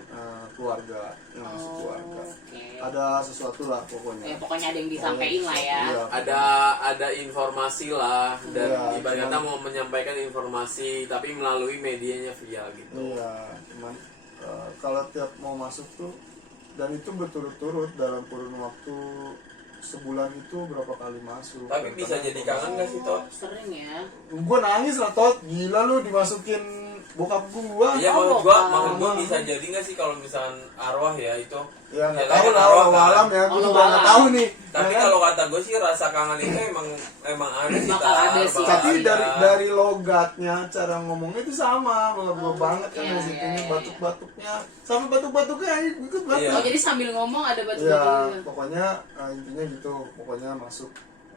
keluarga, yang masuk keluarga. Oke. Ada sesuatu lah pokoknya. Ya pokoknya ada yang disampaikan lah ya. Iya, Ada informasi lah, dan Iya, ibarat kata cuman- mau menyampaikan informasi tapi melalui medianya via gitu. Iya, cuman kalau tiap mau masuk tuh, dan itu berturut-turut dalam kurun waktu sebulan itu berapa kali masuk. Tapi bisa jadi kangen gak sih Tot? Sering ya. Gue nangis lah Tot, gila lu dimasukin bokap gua. Iya Oh, maksud gua bukan. bisa jadi nggak sih kalau misalkan arwah ya itu? Ya nggak Ya, tahu kan lah arwah kan. alam ya, gue Oh, juga nggak alam. tahu nih. Tapi ya kan? kalau kata gue sih rasa kangen itu emang ada sih. Bakal Tar. ada sih. Tapi Bakal ada. dari logatnya, cara ngomongnya itu sama, gue banget kan iya, dari situnya, iya. batuk-batuknya, sampai batuk-batuknya ikut batuk. Iya. Oh jadi sambil ngomong ada Ya, batu-batu. pokoknya intinya gitu, pokoknya masuk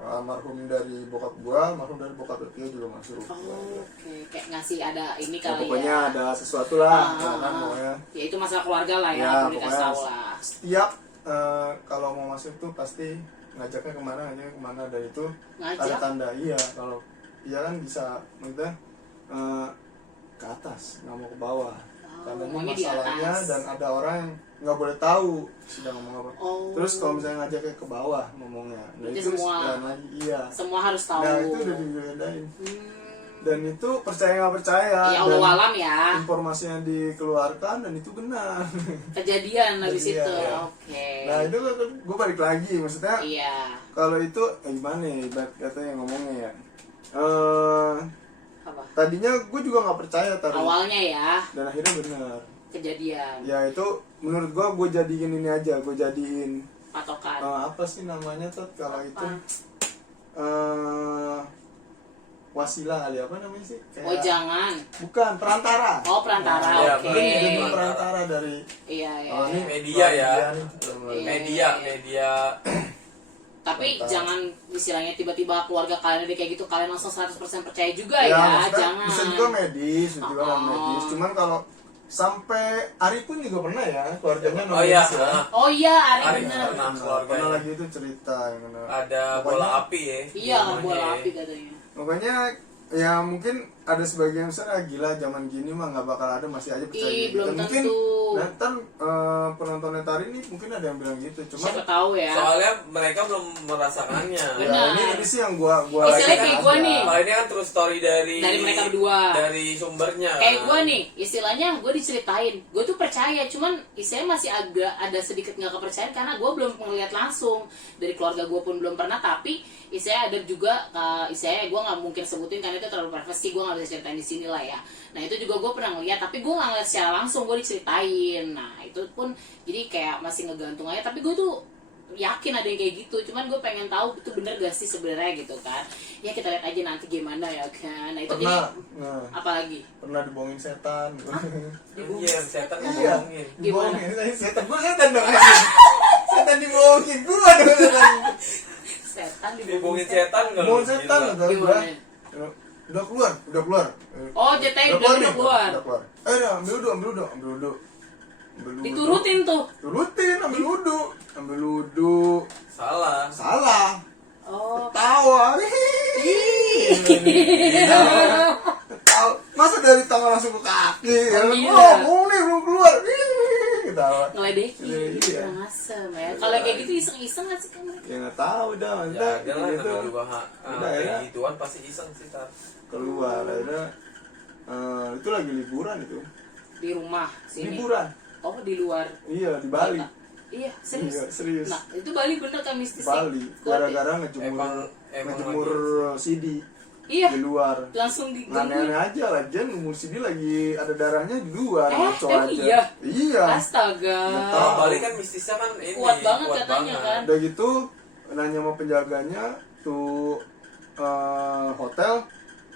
almarhum dari bokap gua, almarhum dari bokap dia juga masuk. Oh, oke, kayak ngasih ada ini Ya, kali pokoknya ya. ada sesuatu lah, Ah, ya kan pokoknya. Ya itu masalah keluarga lah ya, Ya, perlu dikasih pokoknya tahu lah. setiap kalau mau masuk tuh pasti ngajaknya kemana dan itu ada Ngajak? tanda iya kalau iya kan bisa maksudnya ke atas nggak mau ke bawah. Tandanya maunya di masalahnya atas. dan ada orang yang nggak boleh tahu sedang ngomong apa. Oh. Terus kalau misalnya ngajaknya ke bawah ngomongnya, nah Itu itu semua. dan lagi iya. Semua harus tahu. Nah itu udah dibedain. Hmm. Dan itu percaya nggak percaya. Ya dan Allah alam ya. informasi yang dikeluarkan dan itu benar. Kejadian habis Kejadian, itu. ya. Oke. Nah itu gue balik lagi maksudnya Iya. kalau itu gimana ya ibarat katanya ngomongnya ya. Apa? Tadinya gue juga nggak percaya tadi Awalnya ya dan akhirnya benar. kejadian Ya itu menurut gue jadiin ini aja, gue jadiin patokan. apa sih namanya tuh kalau Apa? itu wasilah kali apa namanya sih? Oh jangan. Bukan perantara. Oh perantara. Iya, Oke. Jadi perantara dari Iya ya. ini Media ya. Iya. Media. Tapi Perantara. jangan istilahnya tiba-tiba keluarga kalian ada kayak gitu kalian langsung 100% percaya juga Ya, ya. maksudnya Jangan. bisa juga medis, bisa juga non medis. Oh. Cuman kalau sampai Ari pun juga pernah ya keluarganya non Oh iya. medis ya. Oh iya, Ari Ari bener. pernah. Nah, keluarganya. pernah lagi itu cerita yang mana. Ada Pokoknya- bola api ya. Iya, namanya bola ya. api katanya. Makanya ya mungkin ada sebagian besar gila zaman gini mah nggak bakal ada masih aja percaya Ih, gitu. belum Dan mungkin tentu. nanti penontonnya Tari ini mungkin ada yang bilang gitu. Cuma Siapa tahu ya. Soalnya mereka belum merasakannya. ya Benar. ini sih yang gua Istilahnya lagi kayak ada. gua nih. Kalau ini kan true story dari Mereka berdua. Dari sumbernya. Kayak kan. gue nih, istilahnya gue diceritain, gue tuh percaya, cuman istilahnya masih agak ada sedikit nggak kepercayaan karena gue belum ngeliat langsung dari keluarga gue pun belum pernah, tapi istilahnya ada juga, istilahnya gue nggak mungkin sebutin karena itu terlalu privasi, gue nggak bisa ceritain di sini lah ya. Nah itu juga gue pernah ngeliat, tapi gue nggak ngeliat secara langsung, gue diceritain. Nah itu pun jadi kayak masih ngegantung aja, tapi gue tuh yakin ada yang kayak gitu, cuman gue pengen tahu itu bener gak sih sebenarnya gitu kan. Ya kita lihat aja nanti gimana ya kan. Nah itu Pernah, jadi nah, apa lagi? pernah dibohongin setan. Iya, setan Iya, ngomongin. dibohongin. Setan gua setan dong. Setan dibohongin gua dong setan. Setan Dibohongin setan nggak? Mau lu? setan Gila. kata gua. Gimana? Udah keluar. Oh, ceritanya udah nih, keluar. Udah keluar. Udah ambil wudhu. Diturutin tuh. Turutin, ambil wudhu. Salah. Oh. Tawa. Tahu. Masa dari tangan langsung ke kaki? Oh, gila. Oh, mau nih belum keluar. Ketawa. Ngeledekin. Iya. Kurang asem ya. Kalau kayak gitu iseng-iseng nggak sih kan mereka? Ya nggak tahu dah, Ya maksudnya ada lah gitu. namanya juga Udah, kayak ya. gituan pasti iseng sih tar. Keluar akhirnya itu lagi liburan itu. Di rumah sini. Liburan. Oh, di luar. Iya, di Bali. Iya, serius. Iya, serius. Nah, itu Bali bener kan mistis. Bali. Gara-gara ngejemur Emang CD Iya, di luar. langsung digangguin. Aneh-aneh aja lah, Jen umur CD lagi ada darahnya di luar, ngaco emang aja. iya? Iya. Astaga. Nggak Kalau tahu. Bali kan mistisnya kan ini Kuat banget katanya kan. Udah gitu nanya sama penjaganya tuh hotel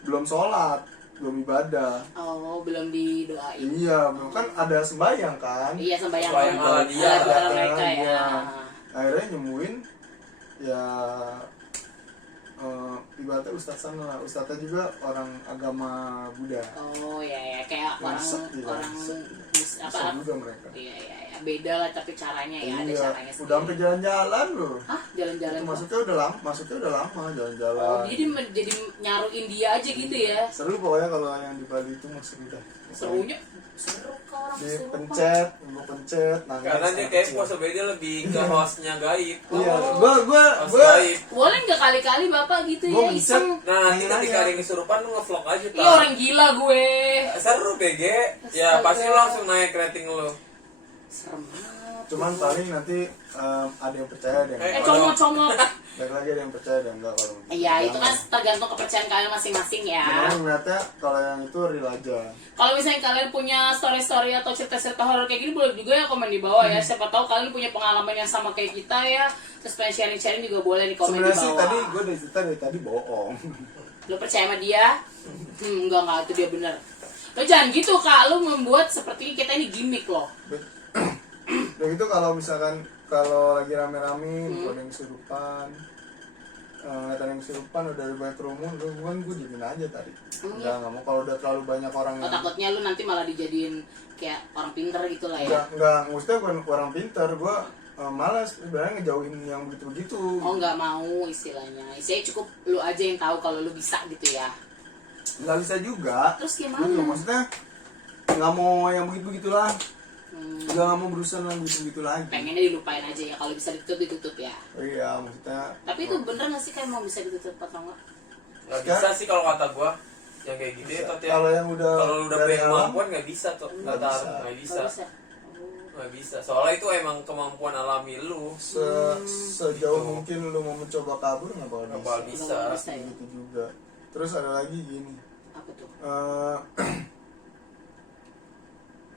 belum sholat, belum ibadah. Oh, belum didoain. Iya, belum kan ada sembahyang kan. Iya, sembahyang Sembahyang ala dia. ala mereka ya. Iya. Akhirnya nemuin ya ibaratnya ustadz sana lah, ustadznya juga orang agama Buddha. Oh ya ya kayak orang Riset, gila, orang riset. Bisa juga mereka. Iya, beda lah tapi caranya ya, ada Iya, caranya udah sampai jalan-jalan loh. Hah, jalan-jalan Itu kok? masuknya udah lama jalan-jalan. Oh, jadi nyaruin dia aja gitu ya. Seru pokoknya kalau yang di Bali itu masuk kita. Serunya seru ke orang kesurupan. Gue pencet, nangis. Karena dia kayak pose beda lebih ke hostnya gaib. Iya, Oh. gue Host gaib. Boleh nggak kali-kali bapak gitu Gua ya mencet. iseng? Nah, nanti Nanya. ketika ada yang kesurupan lu nge-vlog aja Iya orang gila gue. Seru BG. Ya Astaga. pasti lu langsung naik rating lu. Serem banget. cuman paling nanti ada yang percaya ada yang Comot-comot. baik lagi ada yang percaya dan enggak kalau Iya, itu kan tergantung kepercayaan kalian masing-masing ya. Memang ngeliatnya kalau yang itu real aja. Kalau misalnya kalian punya story-story atau cerita-cerita horor kayak gini, boleh juga ya komen di bawah ya. Siapa tahu kalian punya pengalaman yang sama kayak kita ya. Terus pengen sharing-sharing juga boleh di komen di Sebenarnya sih bawah. tadi gue dari tadi bohong. Lo percaya sama dia? Enggak, itu dia bener. Lo jangan gitu kak, lo membuat seperti kita ini gimmick loh. Dan itu kalau misalkan kalau lagi rame-rame ada yang kesurupan, ngeliat ada yang kesurupan udah dari banyak kerumun, gue diemin aja tadi. Nggak mau kalau udah terlalu banyak orang Oh, yang takutnya lu nanti malah dijadiin kayak orang pinter gitu lah ya. nggak maksudnya bukan orang pintar, gue malas sebenarnya ngejauhin yang begitu-begitu. Oh nggak mau istilahnya. Istilahnya cukup lu aja yang tahu kalau lu bisa gitu ya. Nggak bisa juga. Terus gimana? Gitu, maksudnya nggak mau yang begitu-begitulah. Nggak mau berusaha yang gitu-gitu lagi. Pengennya dilupain aja ya, kalau bisa ditutup ya. Oh iya, maksudnya Tapi itu bener nggak sih kayak mau bisa ditutup atau enggak? Nggak bisa sih kalau kata gua. Yang kayak gitu ya, Tot, ya. kalau yang udah Kalau lu udah dari punya alam, kemampuan nggak bisa tuh. Nggak bisa. Nggak bisa. Nggak bisa. Nggak bisa. Soalnya itu emang kemampuan alami lu. sejauh Gitu. mungkin lu mau mencoba kabur nggak bakal Nggak bisa. bakal bisa. Nggak bisa ya. Gitu juga. Terus ada lagi gini. Apa tuh?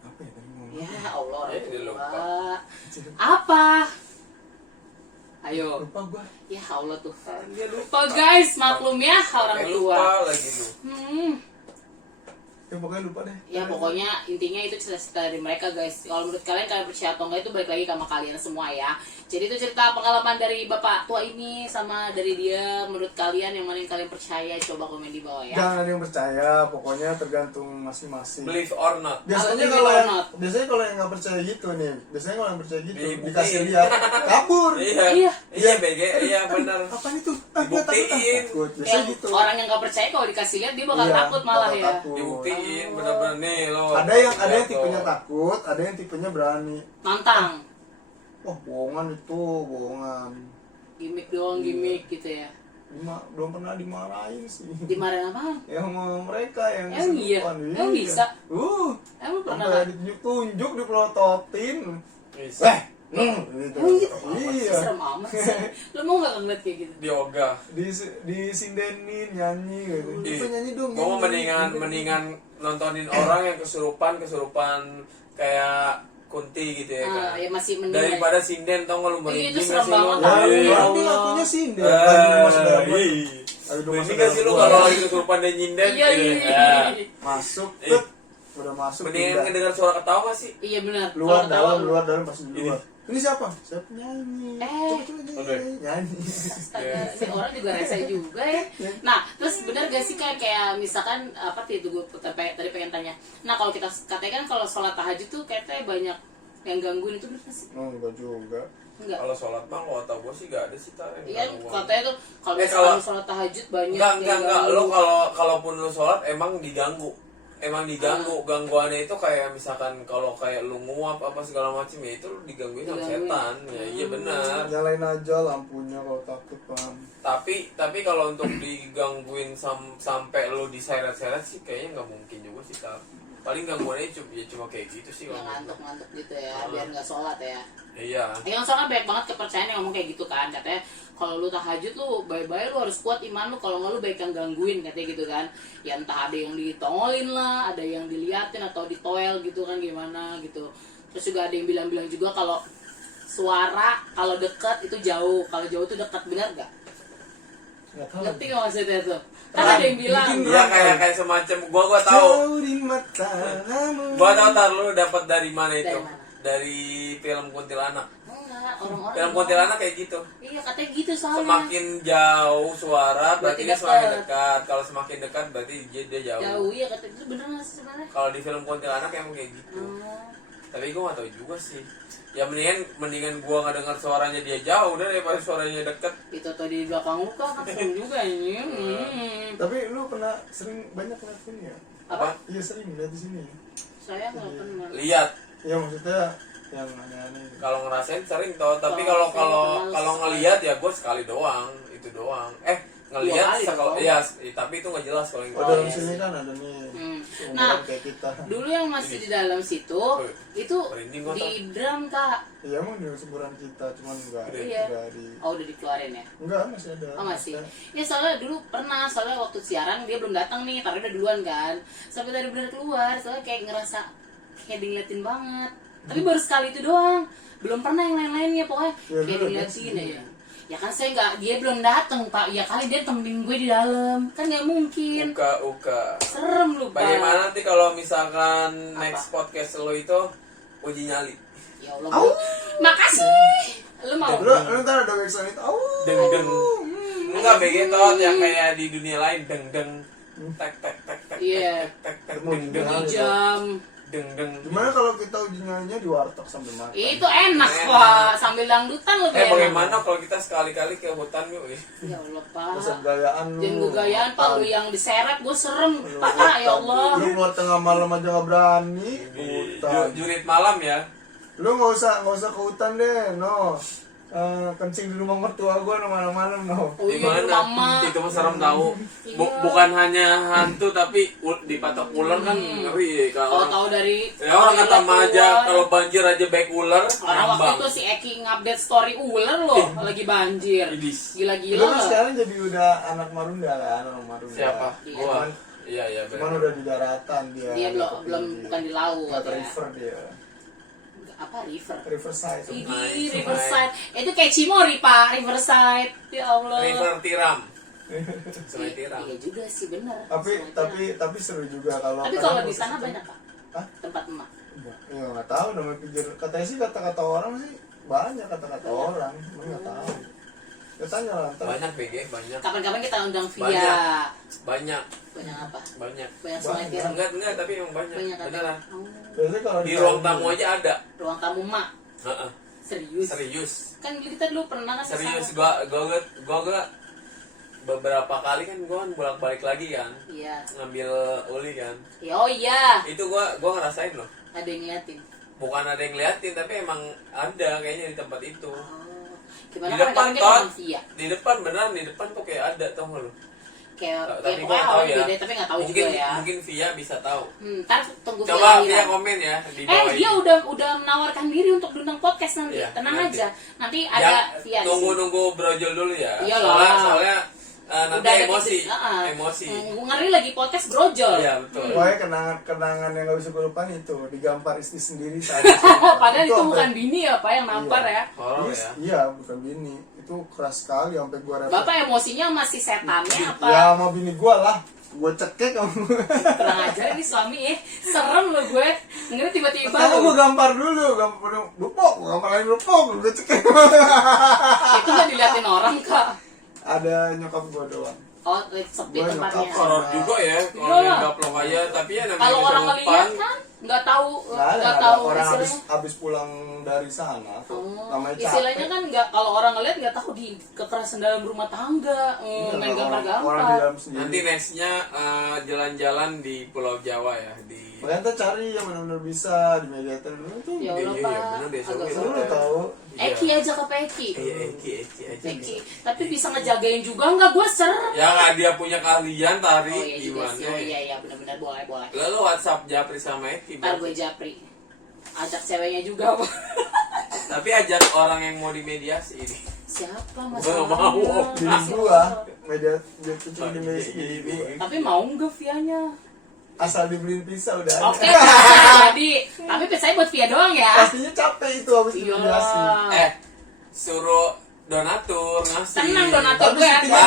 Apa ya tadi ngomong? Ya Allah, orang dia lupa. tua. Apa? Ayo. Lupa gua. Ya Allah Tuhan, dia lupa guys, maklum ya orang Kayak tua. lupa lagi lu. Ya pokoknya lupa deh. Ya pokoknya intinya itu cerita dari mereka guys. Kalau menurut kalian percaya atau enggak itu balik lagi sama kalian semua ya. Jadi itu cerita pengalaman dari bapak tua ini sama dari dia. Menurut kalian yang mana yang kalian percaya, coba komen di bawah ya. Jangan ada yang percaya, pokoknya tergantung masing-masing. Believe or not. Biasanya Believe kalau or yang not. nggak percaya gitu nih, biasanya kalau yang percaya gitu Dibuktiin. dikasih lihat kabur. Iya. Iya. Iya BG. Iya benar. Apaan itu? Ah, gua takut, Dibuktiin. takut. Biasanya Kayak gitu. orang yang nggak percaya kalau dikasih lihat dia bakal Iya, takut malah bakal ya. takut. Dibuktiin bener-bener nih lo. Ada yang tipenya takut, ada yang tipenya berani. Nantang. Wah, bohongan itu, bohongan. Gimik doang, gimik gitu ya. Belum pernah dimarahin sih. Dimarahin apaan? Yang sama mereka yang Emang iya? kesurupan, Emang bisa? Sampai Emang pernah ditunjuk, dipelototin. Bisa. Gitu. Emang gitu? Iya. Serem amat sih. Lo mau gak ngeliat kayak gitu? Di yoga. Disindenin nyanyi gitu. Ih, Coba nyanyi dong. Gua mau nyanyi. mendingan nontonin orang yang kesurupan kayak Kunti gitu ya kan. Ya masih mending. Daripada sinden tau nggak lu Iya, merinding itu nggak serem sih lu? banget. Ya, Iya. nanti ngakunya sinden. Lagi di rumah saudara gua. Iya. Lagi di rumah Merinding saudara nggak sih lu gua. kalau lagi kesurupan dan nyinden? Iya, iya. Ya. Masuk, Ih. tet. Udah masuk. Mendingan udah. ngedengar suara ketawa nggak sih? Iya benar. Luar Kalau ketawa, dalam pasti di luar. Ini siapa? Siapa nyanyi? Coba Oke. nyanyi. Astaga, ini orang juga rese juga ya. Nah, terus benar gak sih kayak misalkan apa tuh gue tadi pengen tanya. Nah, kalau kita katakan kalau sholat tahajud tuh kayaknya banyak yang gangguin itu benar sih? Oh, enggak juga. Enggak. Kalau sholat mah kalau tau gue sih gak ada sih tar. Iya, katanya tuh kalau Eh, misalkan kalau- sholat tahajud banyak Enggak. ganggu. Lo kalaupun lo sholat emang diganggu. Gangguannya itu kayak misalkan kalau kayak lu nguap apa segala macam ya itu lu digangguin sama Digangguin. setan. Ya iya benar. Nyalain aja lampunya kalau takut, paham. Tapi kalau untuk digangguin sampai lu diseret-seret sih kayaknya nggak mungkin juga sih Tar. Paling gangguannya cuma kayak gitu sih yang kalau menurut ngantuk-ngantuk gitu ya, biar nggak sholat ya. gue. Iya. Yang soalnya banyak banget kepercayaan yang ngomong kayak gitu kan, katanya kalau lu tahajud lu bye-bye lu harus kuat iman lu, kalau nggak lu baik yang gangguin katanya gitu kan. Ya entah ada yang ditongolin lah, ada yang diliatin atau ditoel gitu kan gimana gitu. Terus juga ada yang bilang-bilang juga kalau suara kalau dekat itu jauh, kalau jauh itu dekat, benar nggak? Enggak tahu. Ngerti nggak maksudnya tuh? Kan ada yang bilang. Iya kayak semacam gua tahu. Jauh di matamu. Gua tahu Tar lu dapat dari mana itu? Dari mana? Dari film Kuntilanak. Enggak, orang-orang. Film Kuntilanak kayak gitu. Iya katanya gitu soalnya. Semakin jauh suara berarti dia Berarti semakin dekat. dekat. Kalau semakin dekat berarti dia jauh. Jauh ya katanya itu bener nggak sih sebenarnya? Kalau di film Kuntilanak emang kayak gitu. Oh. Tapi gue gak tahu juga sih. Ya mendingan gue gak dengar suaranya dia jauh daripada suaranya deket. Itu tadi di belakang lu kan serem juga ini. Tapi lu pernah sering banyak lihat ini ya? Apa? Iya sering lihat di sini. Saya nggak pernah. Lihat. Ya maksudnya yang aneh-aneh. Kalau ngerasain sering toh, tapi Kalau kalau saya kalau kenal ngelihat ya gue sekali doang, itu doang. Ngelihat kali sekali, dong. ya, tapi itu nggak jelas kalau yang Oh, Oh, dalam iya sini sih. kan ada nih. Nah, Nah, kayak kita. dulu yang masih di dalam situ itu Merinding gua, di Kak. drum Kak. Iya emang di seburan kita, cuman enggak Iya. di Oh udah dikeluarin ya? enggak masih ada. Oh masih? Ya soalnya dulu pernah, soalnya waktu siaran dia belum datang nih, karena udah duluan kan. Sampai tadi bener keluar, soalnya kayak ngerasa kayak diliatin banget. Tapi baru sekali itu doang, belum pernah yang lain-lainnya pokoknya Ya, kayak dulu diliatin ada. aja. Ya kan saya nggak, dia belum datang Pak. Ya kali dia temenin gue di dalam, kan nggak mungkin. uka. Serem lu Pak. Bagaimana nanti kalau misalkan next podcast lo itu uji nyali? Ya Allah. Bu. Makasih. Lu mau? Lu ntar ada website itu. Deng. Enggak begitu yang kayak di dunia lain deng. Tek Iya. deng. Bunyi jam. Deng. Gimana kalau kita uji nyalinya di warteg sambil makan? Itu enak Pak, sambil dangdutan lebih enak. Bagaimana kalau kita sekali-kali ke hutan yuk? Ya Allah Pak. Masa gayaan lu. Jangan gue gayaan Pak, lu yang diseret gue serem Pak, ya Allah. Lu keluar tengah malam aja nggak berani. Hutan. Jurit malam ya. Lu nggak usah ke hutan deh, no. Kencing di rumah mertua gua malam-malam, no. Oh Di iya, mana? mama. Itu mah serem tahu. Iya. Bukan hanya hantu tapi dipatok ular kan ngeri Oh kalau. tahu dari Ya orang kata keluar. aja kalau banjir aja baik ular. Orang waktu ngambang. itu si Eki ngupdate story ular loh, lagi banjir. Idis. Lu Gila-gila. kan sekarang jadi udah anak Marunda kan, anak Marunda. Siapa? Iya. Gua. Iya Cuman benar. udah di daratan dia. Dia belum bukan di laut Nggak ke ya. river dia. Apa river? Riverside. Ini Nice, Riverside. Itu kayak Cimori Pak, Riverside. Ya Allah. River Tiram. Sungai Iya Tiram. juga sih benar. Tapi seru juga kalau. Tapi kalau di sana banyak Pak. Hah? Tempat emak. Ya nggak tahu namanya pikir. Katanya sih kata-kata orang sih banyak kata-kata orang. Cuma nggak tahu. Ya tanya lah. Ntar. Banyak BG, banyak. Kapan-kapan kita undang Via. Banyak. Banyak apa? Banyak. Banyak sungai Banyak. tiram. Enggak, tapi emang banyak. Banyak ada. Beneran. Oh. Biasanya kalau Di ruang tamu aja ada. Ruang tamu mak. Heeh. Serius. Serius. Kan kita dulu pernah kan Serius kesana. gua beberapa kali kan gua bolak-balik lagi kan Iya. ngambil uli kan. Ya, oh iya. Itu gua ngerasain loh. Ada yang ngeliatin. Bukan ada yang liatin tapi emang ada kayaknya di tempat itu. Oh. Gimana Di kan depan kita Tot. undang Via. Di depan beneran di depan tuh kayak ada tau gak lu? Kayak Tapi gua pokoknya nggak tahu awalnya ya. beda tapi nggak tahu Mungkin juga ya. mungkin Via bisa tahu. Ntar tunggu Coba Via Via bilang. komen ya di bawah Dia ini. udah menawarkan diri untuk diundang podcast nanti. Iya, Tenang nanti. aja. Nanti Ya, ada Via di sini. nunggu brojol dulu ya. Iyalah. Soalnya nanti Udah ada emosi. titik- ah, Emosi. Ngeri lagi podcast brojol. Iya betul. Pokoknya kenangan yang gak bisa gue lupain itu digampar istri sendiri saat Padahal itu sampai- bukan bini ya Pak yang nampar ya. Horor Yes, ya. iya bukan bini itu keras sekali sampai gue refleks. Bapak emosinya masih setannya apa? Ya sama bini gue lah gue cekek kamu. Kurang ajar ini suami serem lo gue. Ngeri tiba-tiba. Pertama gue gampar dulu, gampar lagi lupok, gue cekek. Itu nggak diliatin orang Kak. Ada nyokap gue doang. Oh, sepi Gua tempatnya. nyokap Horor juga ya kalau Iya. yang gaplok aja tapi ya namanya Kalau orang kesurupan. ngeliat kan nggak tahu Nggak nggak ada tahu orang istilahnya. habis pulang dari sana tuh. Oh, Namanya istilahnya capek. kan nggak, kalau orang ngeliat nggak tahu di kekerasan dalam rumah tangga, Iya, main orang di gampar-gampar. dalam sendiri. Nanti nextnya jalan-jalan di Pulau Jawa ya di. Makanya kita cari yang benar-benar bisa di mediator dulu tuh. Ya Allah Iya, Pak, bener deh, seru agak itu. Seru seru. tahu. Eki aja ke Eki. Iya, Eki aja. Eki, tapi bisa ngejagain juga nggak gue serem. Ya nggak dia punya keahlian tari Oh iya juga gimana? sih, oh iya benar-benar boleh. Lalu WhatsApp Japri sama Eki. Ntar gue japri, ajak ceweknya juga Pak. Tapi ajak orang yang mau dimediasi ini. Siapa Gua masalahnya? nggak mau. Bini gua media dia kucing di meja bini gua. Tapi mau nggak Vianya? Asal dibeliin pizza udah ada. Oke, bisa jadi. Tapi saya buat Via doang ya. Pastinya capek itu habis Iya. dimediasi. Suruh donatur ngasih. Tenang, donatur. Tapi Gue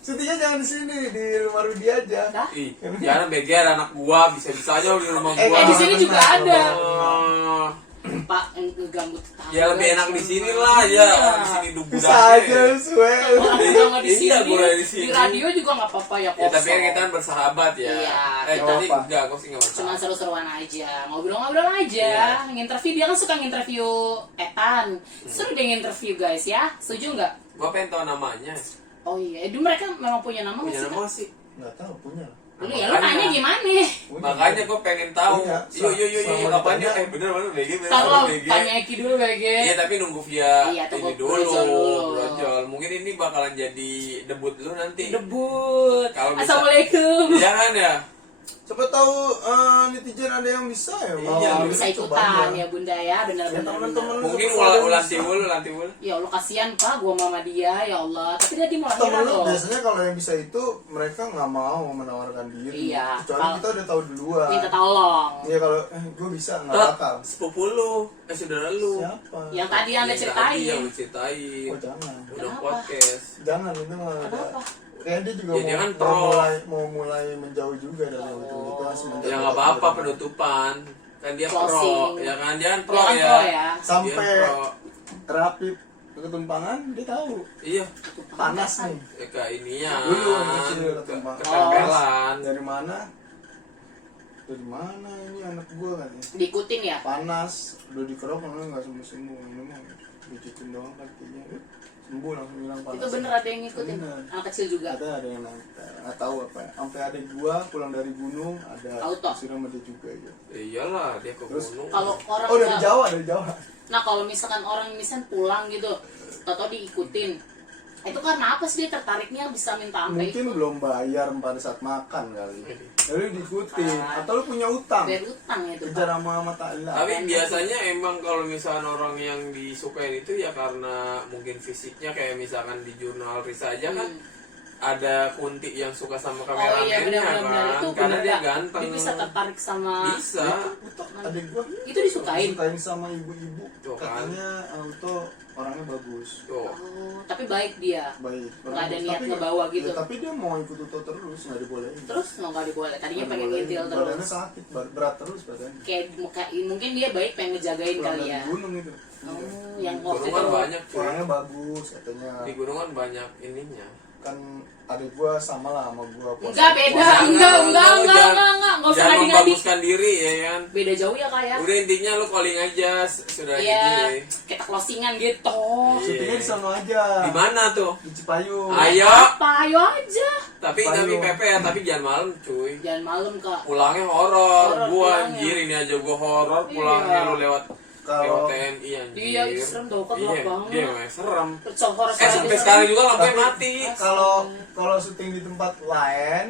syutingnya jangan di sini, di rumah Rudi aja. Dah. Ih, jangan beger anak gua bisa-bisa aja di rumah gua. di sini juga ada. Oh, Pak ngeganggu tetangga. Ya lebih enak di sini lah ya, di sini duduk Bisa aja Sue. Orang juga nggak di Iya, sini. gua di sini. Di radio juga nggak apa-apa ya Ya kosong. tapi kan kita kan bersahabat ya. Iya, Tadi apa? enggak, aku sih enggak Cuma bersahabat. seru-seruan aja, ngobrol-ngobrol aja, Iya. nginterview. Dia kan suka nginterview Etan. Seru dia nginterview guys ya, setuju nggak? Gua pengen tahu namanya. Oh iya, itu mereka memang punya nama nggak Punya sih? nama Kak? sih. Nggak tahu punya. Lu ya, lu nanya gimana? Makanya gue pengen tahu. Iya, Yuk, selama kapan ditanya. ya? Bener BG, Ntar lo BG. tanya Eki dulu BG. Iya tapi nunggu via Iya, tunggu ini dulu, brojol dulu. brojol. Mungkin ini bakalan jadi debut lu nanti. Debut. Kalau bisa- Assalamualaikum. Iya kan ya? Siapa tahu netizen ada yang bisa ya. Iya, Oh, lu bisa ikutan ya Bunda ya, benar-benar. teman-teman lu. Mungkin Siapa tahu ada yang ulan bisa. tiwul. Ya Allah kasihan Pak, gua mama dia ya Allah. Tapi dia mau Temen lahiran lu loh. biasanya kalau yang bisa itu mereka nggak mau menawarkan diri. Iya. Kecuali Kalau- kita udah tahu duluan. Minta tolong. Iya kalau gue bisa nggak Tot, bakal. sepupu lu, saudara lu. Siapa? Yang tadi Anda Yang ceritain. tadi yang lu ceritain. Oh jangan. Udah Kenapa? podcast. Jangan itu mah ada. Kenapa? Kayak dia juga Ya, dia kan pro. mau mulai menjauh juga dari itu harus menjauh Ya nggak apa-apa dari- penutupan. Kan dia pro, Closing. ya kan dia kan pro Dia kan ya. pro ya. Sampai Dia pro. rapi ketumpangan dia tahu Iya, panas nih. ya kayak inian. Dulu kecil ketumpangan. Ketempelan. Dari mana? Dari mana ini anak gua kan ya? Diikutin ya. Panas udah dikerok nggak sembuh ini mah dicuciin doang kakinya sembuh langsung bilang panas. Itu bener ada yang ngikutin. Bener. Anak kecil juga. Ada yang nempel nggak tahu apa ya. Sampai adik gua pulang dari gunung ada Auto. sudah sama dia juga ya. Iyalah dia ke Terus, gunung. Kalau orang Oh dari nggak- Jawa dari Jawa. Nah kalau misalkan orang misalkan pulang gitu, atau diikutin, itu karena apa sih dia tertariknya bisa minta sampai Mungkin itu? belum bayar pada saat makan kali. Lalu diikutin atau lu punya utang. Bayar utang ya itu. Kejar sama mata Allah. Tapi biasanya emang kalau misalkan orang yang disukain itu ya karena mungkin fisiknya kayak misalkan di jurnal Risa aja kan ada Kunti yang suka sama Oh kameramennya iya benar-benar kan itu karena benar, dia Kak. ganteng. Dia bisa tertarik sama. Bisa. Adik gua Itu disukain. disukain sama ibu-ibu. Tuh kan. Katanya Auto orangnya bagus. Tuh. Oh, tapi baik dia. Baik. Nggak ada Bagus. niat Tapi ngebawa gitu. Ya, tapi dia mau ikut Auto terus nggak dibolehin. Terus nggak diboleh. Tadinya Nggak pengen dibolehin. ngintil Badannya terus. sakit, berat terus badannya. Kayak mungkin dia baik pengen ngejagain Pulang kali dari ya. gunung itu. Oh, Iya. yang waktu Gunungan itu. banyak cuy. Orangnya bagus katanya. Di gunungan banyak ininya. Kan adik gua sama lah sama gua. Enggak beda, Jangan, enggak jangan, usah Jangan ngadi-ngadi. membaguskan diri ya kan. Beda jauh ya kak ya. Udah intinya lu calling aja sudah Iya, gini. kita closingan gitu. Syutingnya di sana aja. Di mana tuh? Di Cipayung. Ayo. Apa? Ayo aja. Tapi Payung. PP ya, tapi jangan malam cuy. Jangan malam kak. Pulangnya horor. Horor Gua pulangnya. anjir ini aja gua horor pulangnya Iya. lu lewat Kalau- TNI anjir. Iya, itu serem tau, Kak, gelap Iya, banget. Dia memang serem. Cokor Sampai sekarang juga lampunya Tapi- mati. Kalau syuting di tempat lain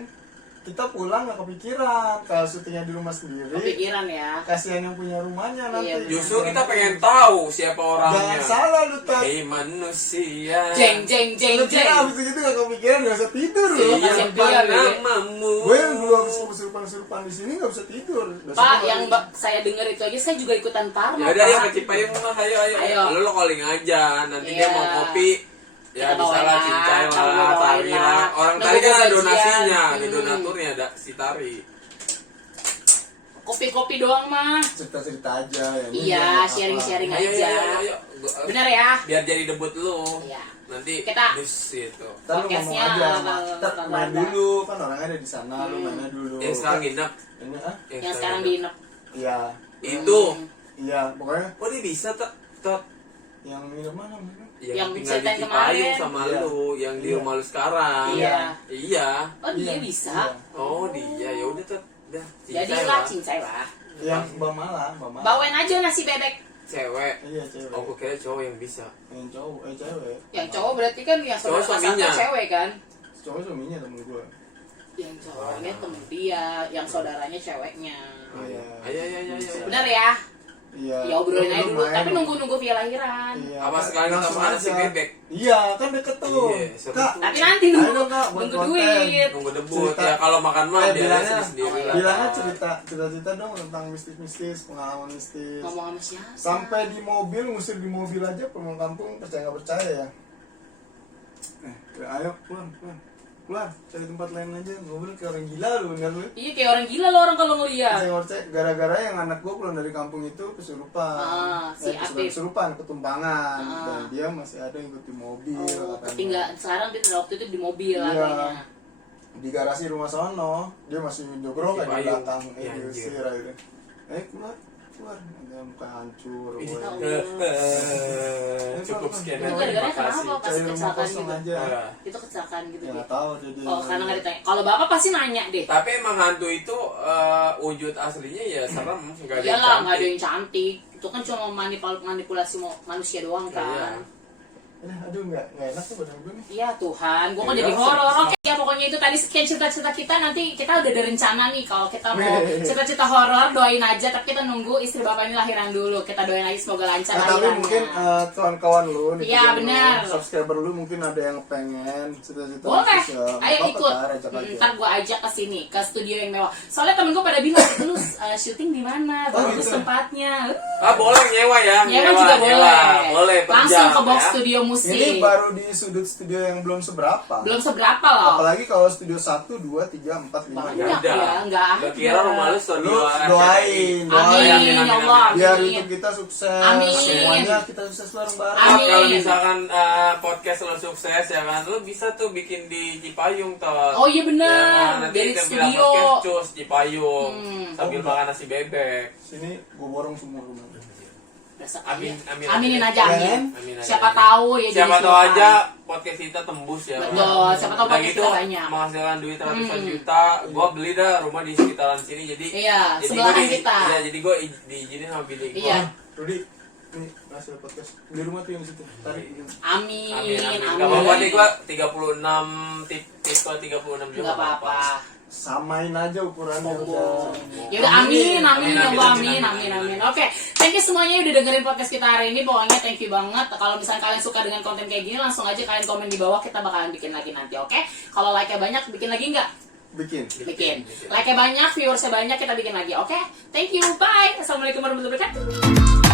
kita pulang nggak kepikiran. Kalau syutingnya di rumah sendiri kepikiran ya. kasihan yang punya rumahnya nanti. Iya, Justru kita pengen tahu siapa orangnya. Jangan salah lu tak. Hei manusia. Jeng jeng jeng Lu kira jeng. abis itu nggak kepikiran nggak bisa tidur lu. Iya. Siapa Kasih dia, Bebe. namamu? Gue yang dua kesurupan-kesurupan di sini nggak bisa tidur. Besok Pak, gua yang lagi- saya dengar itu aja saya juga ikutan parno. Ya udah ya Pak. ke Cipayung lah, ayo. Ayo. Lu calling aja, nanti dia Iya. mau kopi. Ya Kita bisa bawain lah, lah, cincai kita lah, bawain tari lah. lah. Orang Nunggu tari kan ada gajian. donasinya, di Hmm. donaturnya ada si tari. Kopi-kopi doang mah. cerita-cerita aja ya. Ini Iya, apa. sharing-sharing Ayo, aja. ayo. Bener ya? Biar jadi debut lu. Iya. Nanti Kita- dus gitu. Ntar lu ngomong Podcastnya aja, bakal- ntar bakal main ada. dulu kan orangnya ada di sana, lu Hmm. mainnya dulu. Yang sekarang nginep. Ini ah? Yang sekarang di Inep. Iya, Itu. iya pokoknya Oh dia bisa tak? Tak. yang minum mana mana? Yang tinggal di ceritain Cipayung kemarin. sama Iya. lu, yang di Iya. rumah lu sekarang. Iya. Iya. Oh dia Iya, bisa. iya. Oh dia, ya udah tuh. Dah, Jadi cincai lah cincai lah. Yang Mbak Mala. Bawain aja nasi bebek. Cewek. Iya cewek. Oh, gue kira cowok yang bisa. Yang cowok, cewek. Yang cowok berarti kan yang Cowok saudara suaminya. satu cewek kan? Cowok suaminya temen gue. Yang cowoknya temen dia, yang saudaranya ceweknya. Iya. Ayo. Bener ya? Iya. Ya obrolin aja dulu, Lumayan. tapi nunggu-nunggu via lahiran. Iya. Apa sekali kita Langsung mana aja. si bebek? Iya, kan deket tuh. Iya, seru Kak, tuh. Tapi nanti Ayo nunggu, dong, Kak, buat nunggu konten. duit. Nunggu debut Cerita. ya kalau makan mah biar bilangnya, sendiri lah. bilangnya cerita dong tentang mistis-mistis, pengalaman mistis. Ngomong sama siapa? Sampai di mobil, ngusir di mobil aja pulang kampung percaya nggak percaya ya. Ayo pulang. keluar cari tempat lain aja. Gue bilang kayak orang gila lu bener lu. Iya kayak orang gila lo orang kalau ngeliat. Saya ngocek gara-gara yang anak gue pulang dari kampung itu kesurupan. Si Afif. Kesurupan, ketumpangan. Dan dia masih ada yang ikut di mobil. katanya. Ketinggalan sekarang dia waktu itu di mobil Iya. katanya. Di garasi rumah sono dia masih jogrok Si di Payung. belakang Iya, anjir. diusir akhirnya. Keluar ada muka hancur. Ih, Boy. Cukup sekian Itu aja, gara-gara terima kasih. kenapa pas Cari rumah kecelakaan kosong gitu? aja. Itu kecelakaan gitu. Ya Bi. nggak tahu jadi. Oh karena nggak ditanya. Kalau bapak pasti nanya deh. Tapi emang hantu itu wujud aslinya ya serem, nggak ada yang Iyalah nggak ada cantik. yang cantik. Itu kan cuma manipulasi manusia doang Iya. kan. Aduh nggak enak tuh badan gue nih. Iya Tuhan, gue kok Ya, jadi udah, horor. sama- Oke, ya pokoknya itu tadi sekian cerita-cerita kita. Nanti kita udah ada rencana nih kalau kita mau cerita-cerita horor, doain aja. Tapi kita nunggu istri bapak ini lahiran dulu. Kita doain aja semoga lancar Nah, tapi lahirannya. mungkin kawan-kawan lu nih, Iya, benar. subscriber lu mungkin ada yang pengen cerita-cerita Boleh, khusus ya. ayo Apa-apa, ikut. Tar, ajak aja. Ntar gue ajak ke sini, ke studio yang mewah. Soalnya temen gue pada bilang, lu syuting di mana? Oh, Bagus gitu. tempatnya. Boleh nyewa ya. Nyewa juga boleh. Boleh per Langsung jam, ke box ya. studio musik. Ini baru di sudut studio yang belum seberapa. Belum seberapa loh. Apalagi kalau studio 1, 2, 3, 4, 5. Banyak Nggak ada. ya, nggak Lu ada. kira rumah lu Lu studio doain, Amin, ya Allah. biar Amin. YouTube kita sukses. Amin. Semuanya kita sukses bareng-bareng. Amin. Kalau misalkan podcast lo sukses ya kan, lu bisa tuh bikin di Cipayung toh. Oh iya bener, Ya, nanti dari kita studio. bilang podcast cus Cipayung sambil Oh, makan nasi bebek. Sini gua borong semua rumah. Dasar Amin, aja. amin, Aminin amin. aja, amin. Kan? Amin aja, Siapa amin. tahu ya jadi Siapa tahu sultan. aja podcast kita tembus ya. Betul, siapa tahu Udah podcast gitu kita banyak. menghasilkan duit ratusan juta. Gua beli dah rumah di sekitaran sini jadi. Iya, jadi sebelahan gua di- kita. Iya, jadi gua diizinin sama bini gua. Iya. Rudi, ini hasil podcast. Beli rumah tuh yang situ. Tarik. Amin, Amin, amin. amin. Gak apa-apa nih gua 36 tipe 36 juga Nggak apa-apa. Samain aja ukurannya udah. Ya udah amin, amin, Amin, ya amin, Allah, amin, amin, amin, amin, amin. Oke, thank you semuanya udah dengerin podcast kita hari ini. Pokoknya thank you banget. Kalau misalnya kalian suka dengan konten kayak gini, langsung aja kalian komen di bawah. Kita bakalan bikin lagi nanti, oke? Kalau like-nya banyak, bikin lagi nggak? Bikin. Bikin. Like-nya banyak, viewersnya banyak, kita bikin lagi, oke? Thank you, bye. Assalamualaikum warahmatullahi wabarakatuh.